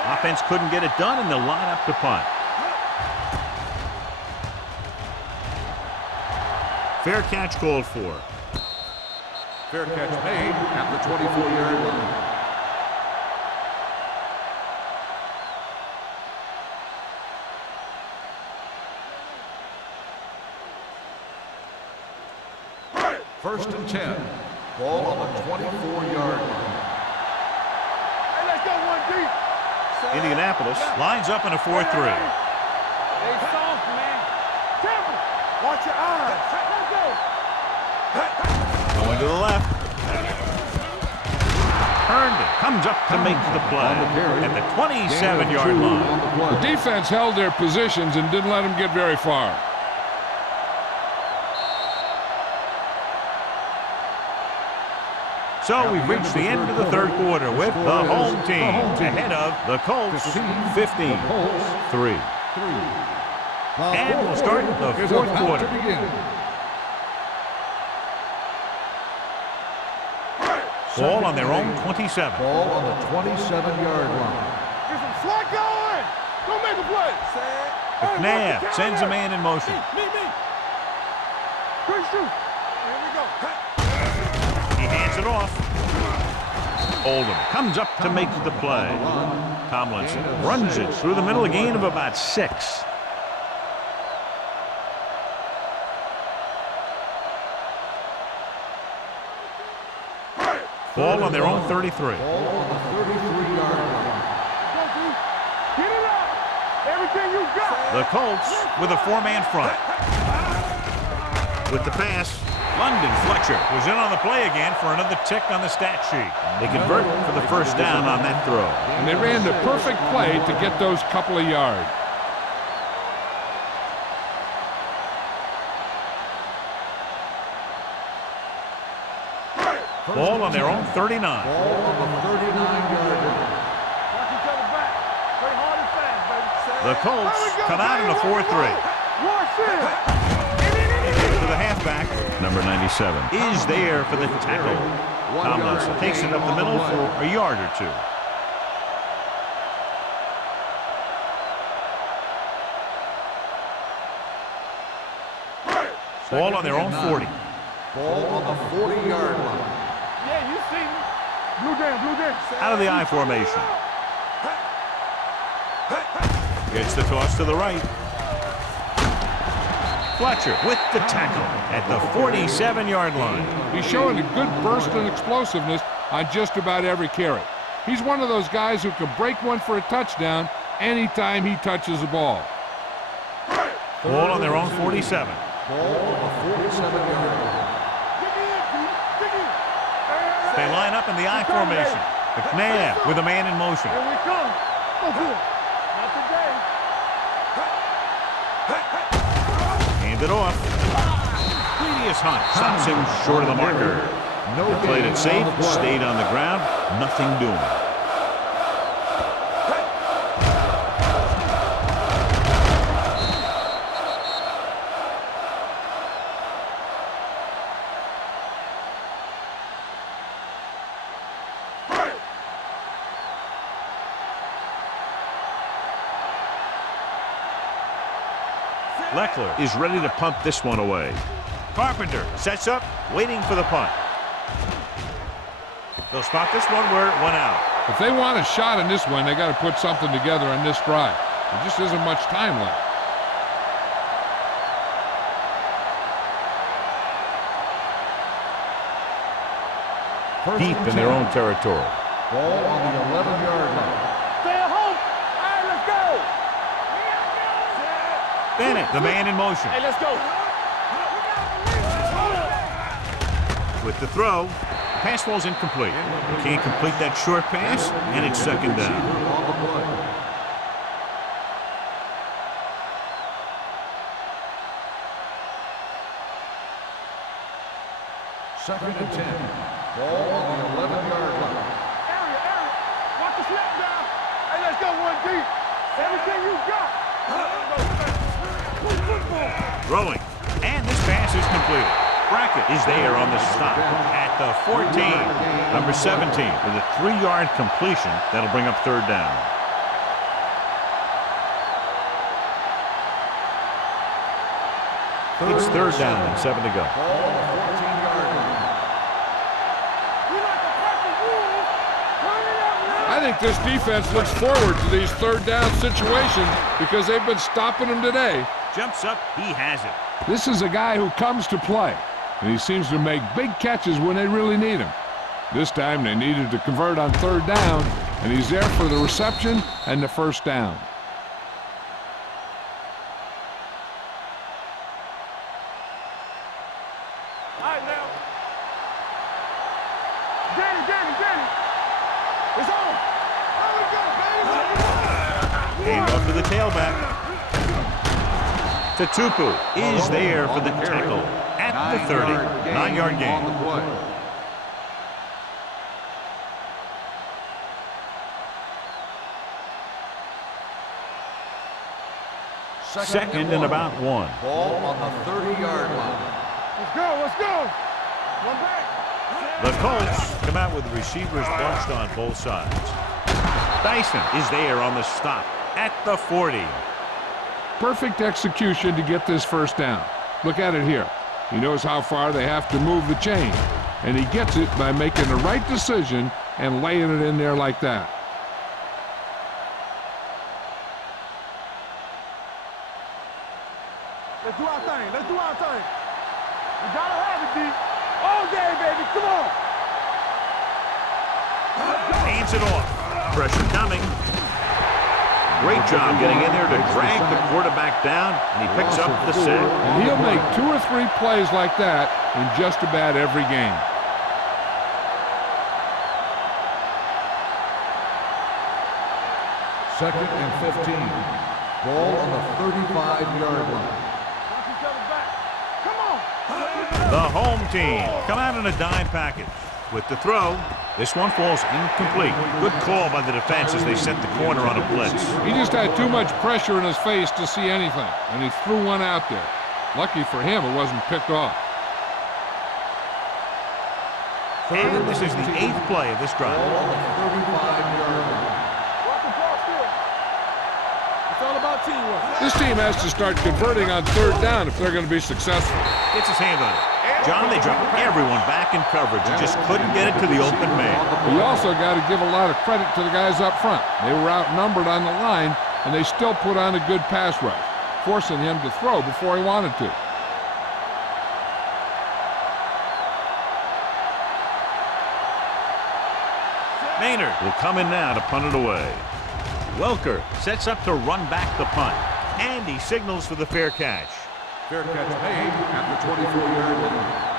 Offense couldn't get it done, and they'll line up to punt. Fair catch called for. Fair catch made at the 24-yard line. First and 10. Ball on the 24-yard line. Hey, let's go one deep. Indianapolis lines up in a 4-3. Hey, soft, man. Careful. Watch your eyes. Let's go. Going to the left. Herndon comes up to make the play at the 27-yard line. The defense held their positions and didn't let them get very far. So we've reached the end of the third quarter with the home team ahead of the Colts 15-3. And we'll start the fourth quarter. Ball on their own 27. Ball on the 27-yard line. Get some slack going. Go make a play. McNabb sends a man in motion. Me. Quick shoot. Here we go. He hands it off. Oldham comes up to make the play. Tomlinson runs it through the middle, a gain of about 6. Ball on their own 33. Ball on the 33-yard line. Get it up. Everything you got. The Colts with a 4-man front. With the pass, London Fletcher was in on the play again for another tick on the stat sheet. They convert for the first down on that throw. And they ran the perfect play to get those couple of yards. Ball on their own 39. Ball on the 39-yard line. Watch each other back. Play hard and fast, baby. The Colts come out in a 4-3. Watch it. To the halfback, number 97, is there for the tackle. Tomlinson takes it up the middle for a yard or two. Ball on their own 40. Ball on the 40-yard line. Yeah, you see me. Blue down, blue down. Out of the I formation. Gets the toss to the right. Fletcher with the tackle at the 47-yard line. He's showing a good burst and explosiveness on just about every carry. He's one of those guys who can break one for a touchdown anytime he touches the ball. Ball on their own 47. Ball on the 47-yard line. They line up in the I formation. McNabb with a man in motion. Here we come. Oh, good. Not today. Hand it off. Previous Hunt stops him short of the marker. They played it safe, stayed on the ground, nothing doing. Leckler is ready to punt this one away. Carpenter sets up, waiting for the punt. They'll spot this one where it went out. If they want a shot in this one, they got to put something together on this drive. There just isn't much time left. Deep in their own territory. Ball on the 11-yard line. Stay at home. All right, let's go. Bennett, the man in motion. Hey, let's go. With the throw, the pass ball's incomplete. They can't complete that short pass, and it's second down. On the play. Second and 10. Ball on the 11-yard line. Area. Watch the snap down. Hey, let's go one deep. Everything you got. Throwing, and this pass is completed. Brackett is there on the stop at the 14. Number 17 with a 3-yard completion. That'll bring up third down. It's third down and 7 to go. Ball on the 14-yard line. I think this defense looks forward to these third down situations because they've been stopping them today. Jumps up, he has it. This is a guy who comes to play, and he seems to make big catches when they really need him. This time they needed to convert on third down, and he's there for the reception and the first down. All right, now. Danny. It's on. There we go, baby. Hand off to the tailback. Tupu is there for the tackle at the 30. 9-yard gain. On the play. Second and about 1. Ball on the 30-yard line. Let's go. One back. The Colts come out with the receivers bunched on both sides. Dyson is there on the stop at the 40. Perfect execution to get this first down. Look at it here. He knows how far they have to move the chain, and he gets it by making the right decision and laying it in there like that. Let's do our thing. We gotta have it, D. All day, baby. Come on. Hands it off. Pressure coming. Great job getting in there to drag the quarterback down, and he picks up the sack. And he'll make 2 or 3 plays like that in just about every game. Second and 15. Ball on the 35-yard line. Watch each other back. Come on. The home team come out in a dime package. With the throw, this one falls incomplete. Good call by the defense as they set the corner on a blitz. He just had too much pressure in his face to see anything, and he threw one out there. Lucky for him, it wasn't picked off. And this is the 8th play of this drive. Ball on the 35-yard line. Watch the ball still. It's all about teamwork. This team has to start converting on 3rd down if they're going to be successful. Gets his hand on it. John, they dropped everyone back in coverage. He just couldn't get it to the open man. You also got to give a lot of credit to the guys up front. They were outnumbered on the line, and they still put on a good pass rush, forcing him to throw before he wanted to. Maynard will come in now to punt it away. Welker sets up to run back the punt, and he signals for the fair catch. Fair catch made at the 24-yard line.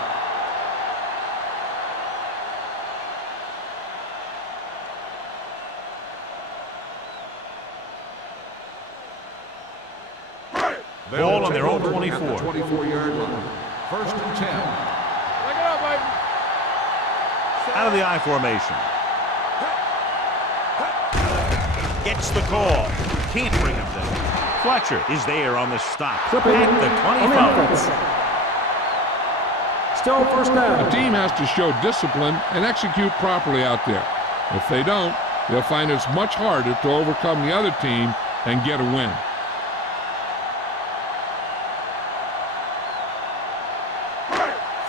Ball on their own 24. 24-yard line. First and 10. Take it up, baby. Out of the I formation. Gets the call. Can't bring him down. Fletcher is there on the stop at the 25. Still first down. A team has to show discipline and execute properly out there. If they don't, they'll find it's much harder to overcome the other team and get a win.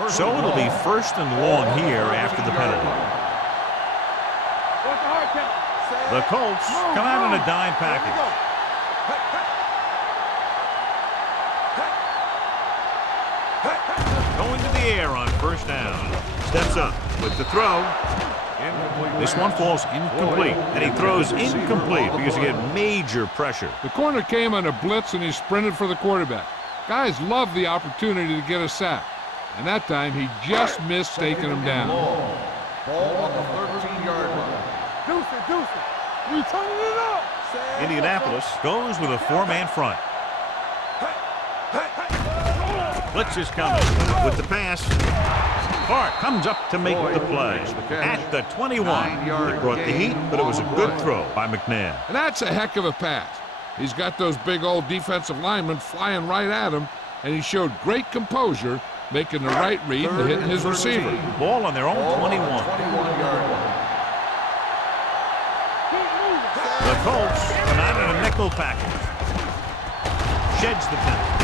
So it'll be first and long here after the penalty. Watch the hard count. The Colts come out in a dime package. Going to the air on first down. Steps up with the throw. This one falls incomplete, and he throws incomplete because he had major pressure. The corner came on a blitz, and he sprinted for the quarterback. Guys love the opportunity to get a sack, and that time he just missed taking him down. Ball on the 13-yard line. Deuce it, deuce it. We turning it up. Indianapolis goes with a 4-man front. Blitz is coming with the pass. Hart comes up to make the play at the 21. It brought the heat, but it was a good throw by McNabb. And that's a heck of a pass. He's got those big old defensive linemen flying right at him, and he showed great composure, making the right read and hitting his receiver. Ball on their own 21. 21-yard line. The Colts come out in a nickel package. Sheds the penalty.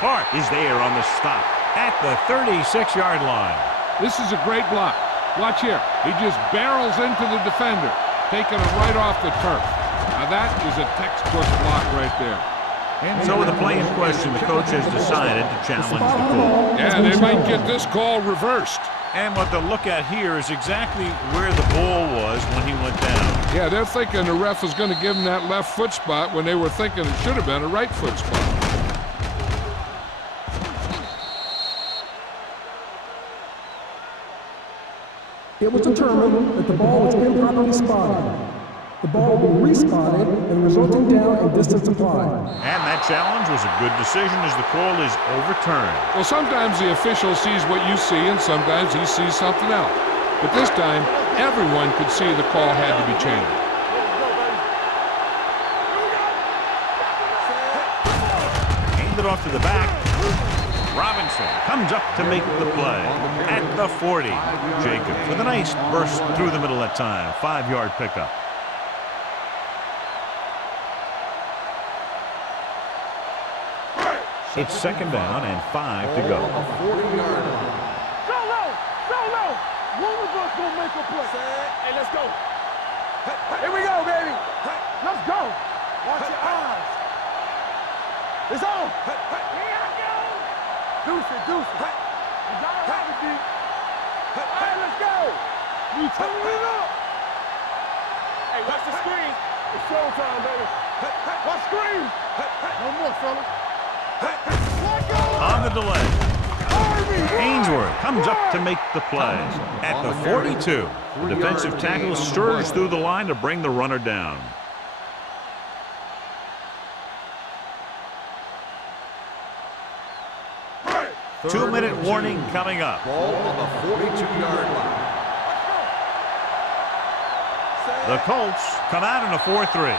Hart is there on the stop at the 36-yard line. This is a great block. Watch here. He just barrels into the defender, taking him right off the turf. Now that is a textbook block right there. And so with the play in question, the coach has decided to challenge the call. Yeah, they might get this call reversed. And what they'll look at here is exactly where the ball was when he went down. Yeah, they're thinking the ref was going to give him that left foot spot when they were thinking it should have been a right foot spot. It was determined that the ball was improperly spotted. The ball will be respotted and resulting down and distance applied. And that challenge was a good decision as the call is overturned. Well, sometimes the official sees what you see and sometimes he sees something else. But this time, everyone could see the call had to be changed. Handed off to the back. Robinson comes up to make the play at the 40. Jacobs with a nice burst through the middle that time. 5-yard pickup. It's second down and 5 to go. 40-yard line. Solo! Solo! One of us gonna make a play. Hey, let's go. Here we go, baby. Let's go. Watch your eyes. It's on. Here I go. Deuce it, deuce it. You gotta have it, D. All right, let's go. We turning it up. Hey, watch the screen. It's showtime, baby. What scream? No more, fellas. Let go. On the delay. Ainsworth comes up to make the play. At the 42, the defensive tackle surged through the line to bring the runner down. Two-minute warning coming up. Ball on the 42-yard line. The Colts come out in a 4-3.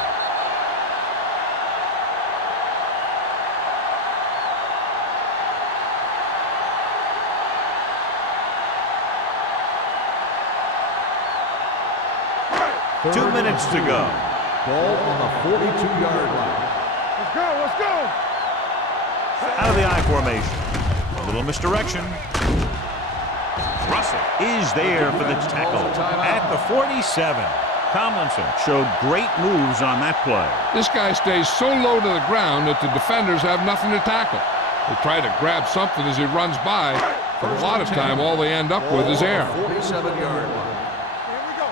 Two minutes to go. Ball on the 42-yard line. Let's go, let's go. Out of the I formation. A little misdirection. Russell is there for the tackle at the 47. Tomlinson showed great moves on that play. This guy stays so low to the ground that the defenders have nothing to tackle. They try to grab something as he runs by, but a lot of time all they end up with is air. 47-yard line. Here we go.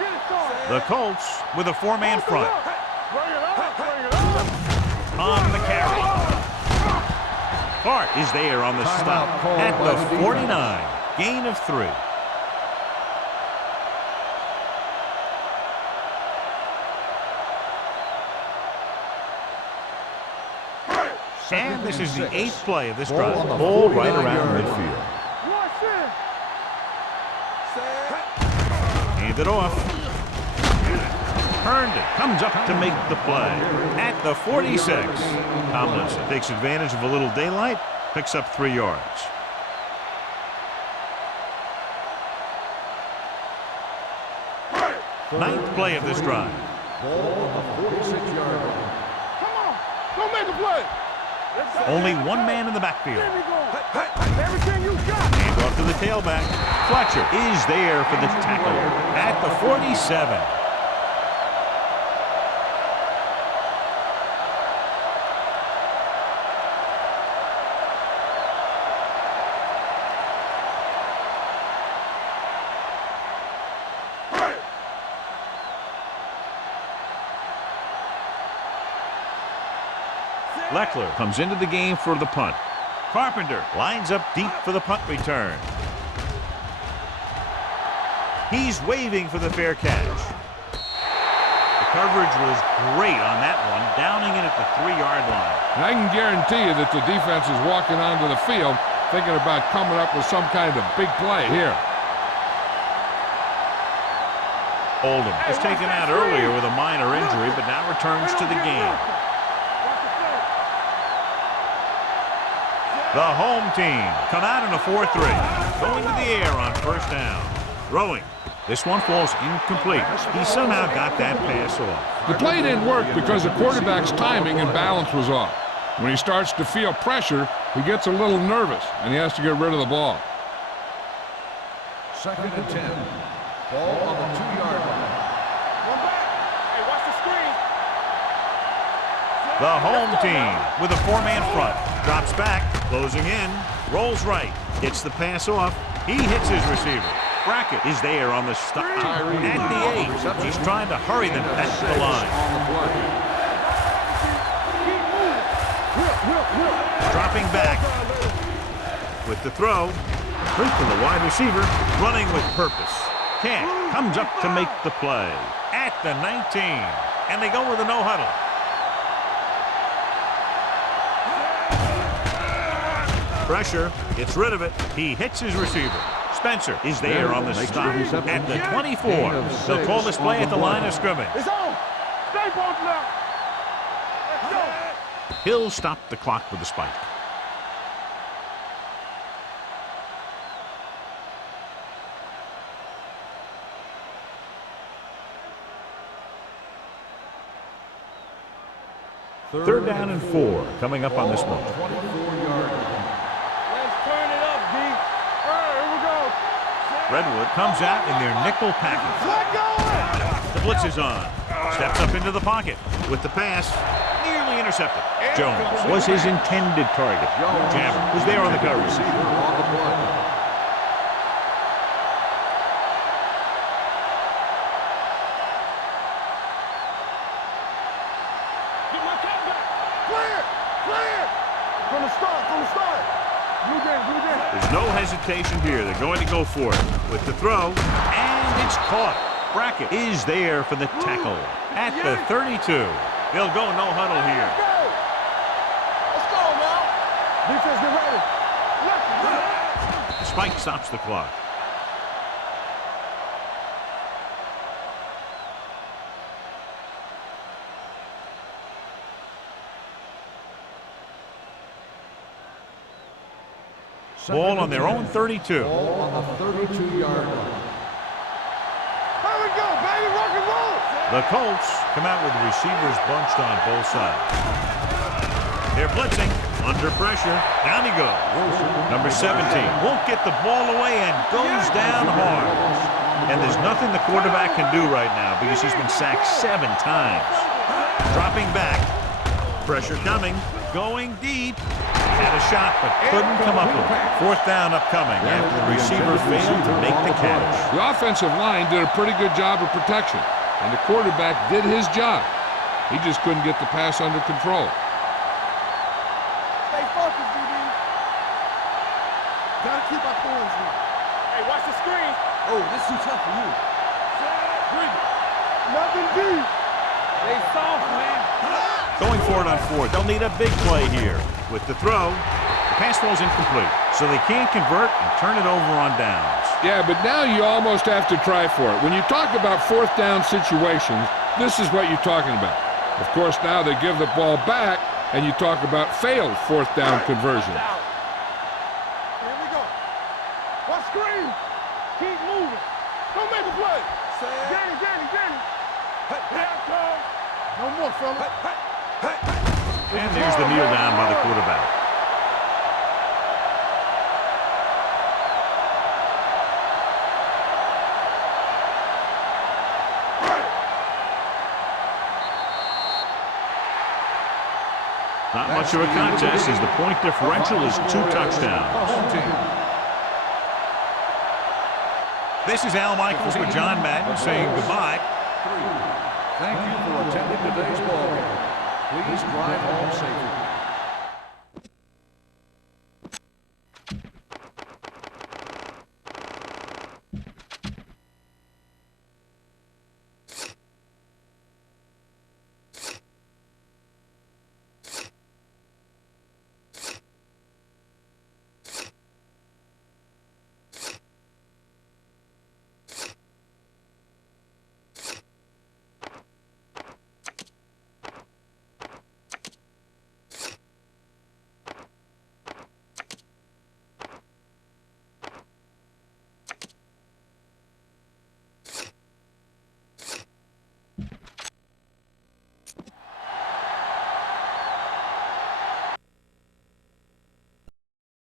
Get it started. The Colts with a four-man front. Bring it up, bring it up. On the carry. Clark is there on the stop at the 49. Gain of 3. And this is the 8th play of this drive. Ball right around midfield. Watch it. Hand it off. Herndon comes up to make the play at the 46. Tomlinson takes advantage of a little daylight, picks up 3 yards. Ninth play of this drive. Ball on the 46-yard line. Come on. Go make a play. Only one man in the backfield. There we go. Everything you got. Hand off to the tailback. Fletcher is there for the tackle at the 47. Leckler comes into the game for the punt. Carpenter lines up deep for the punt return. He's waving for the fair catch. The coverage was great on that one, downing it at the 3-yard line. And I can guarantee you that the defense is walking onto the field thinking about coming up with some kind of big play here. Oldham was taken out earlier with a minor injury, but now returns to the game. The home team come out in a 4-3, going to the air on first down. Throwing. This one falls incomplete. He somehow got that pass off. The play didn't work because the quarterback's timing and balance was off. When he starts to feel pressure, he gets a little nervous, and he has to get rid of the ball. 2nd and 10. Ball on the 2-yard line. One back. Hey, watch the screen. The home team with a 4-man front. Drops back, closing in, rolls right, gets the pass off. He hits his receiver. Brackett is there on the stop at the 8. He's trying to hurry them back to the line. Dropping back with the throw. Quick to the wide receiver, running with purpose. Camp comes up to make the play at the 19. And they go with a no huddle. Pressure, gets rid of it. He hits his receiver. Spencer is there on the stop at the 24. They'll call this play at the line of scrimmage. It's on. Stay both left. Let's go. He'll stop the clock with a spike. Third down and 4 coming up on this one. 24-yard line. Let's turn it up, D. All right, here we go. Redwood comes out in their nickel package. Let go. The blitz is on. Steps up into the pocket with the pass. Nearly intercepted. Jones was his intended target. Jammer was there on the coverage. On the play. Play it! From the start, from the start. Blue game, blue game. There's no hesitation here. They're going to go for it with the throw, and it's caught. Brackett is there for the tackle at the 32. They'll go no huddle here. Let's go now. Defense, get ready. Left. Spike stops the clock. Ball on their own 32. Ball on the 32-yard line. Here we go, baby. Rock and roll. The Colts come out with receivers bunched on both sides. They're blitzing, under pressure. Down he goes. Number 17 won't get the ball away and goes down hard. And there's nothing the quarterback can do right now because he's been sacked 7 times. Dropping back. Pressure coming. Going deep. Had a shot, but couldn't come up with it. 4th down upcoming after the receiver failed to make the catch. The offensive line did a pretty good job of protection, and the quarterback did his job. He just couldn't get the pass under control. Stay focused, DB. Gotta keep our points here. Hey, watch the screen. Oh, this is too tough for you. Nothing deep. They soft, man. Going for it on 4th. They'll need a big play here. With the throw, the pass ball's incomplete, so they can't convert and turn it over on downs. Yeah, but now you almost have to try for it. When you talk about 4th down situations, this is what you're talking about. Of course, now they give the ball back, and you talk about failed 4th down conversion. Here we go. Watch screen. Keep moving. Don't make a play. Danny. No more, fella. And there's the kneel down by the quarterback. Not much of a contest as the point differential is 2 touchdowns. This is Al Michaels with John Madden saying goodbye. Thank you for attending today's ball game. Please drive home safely.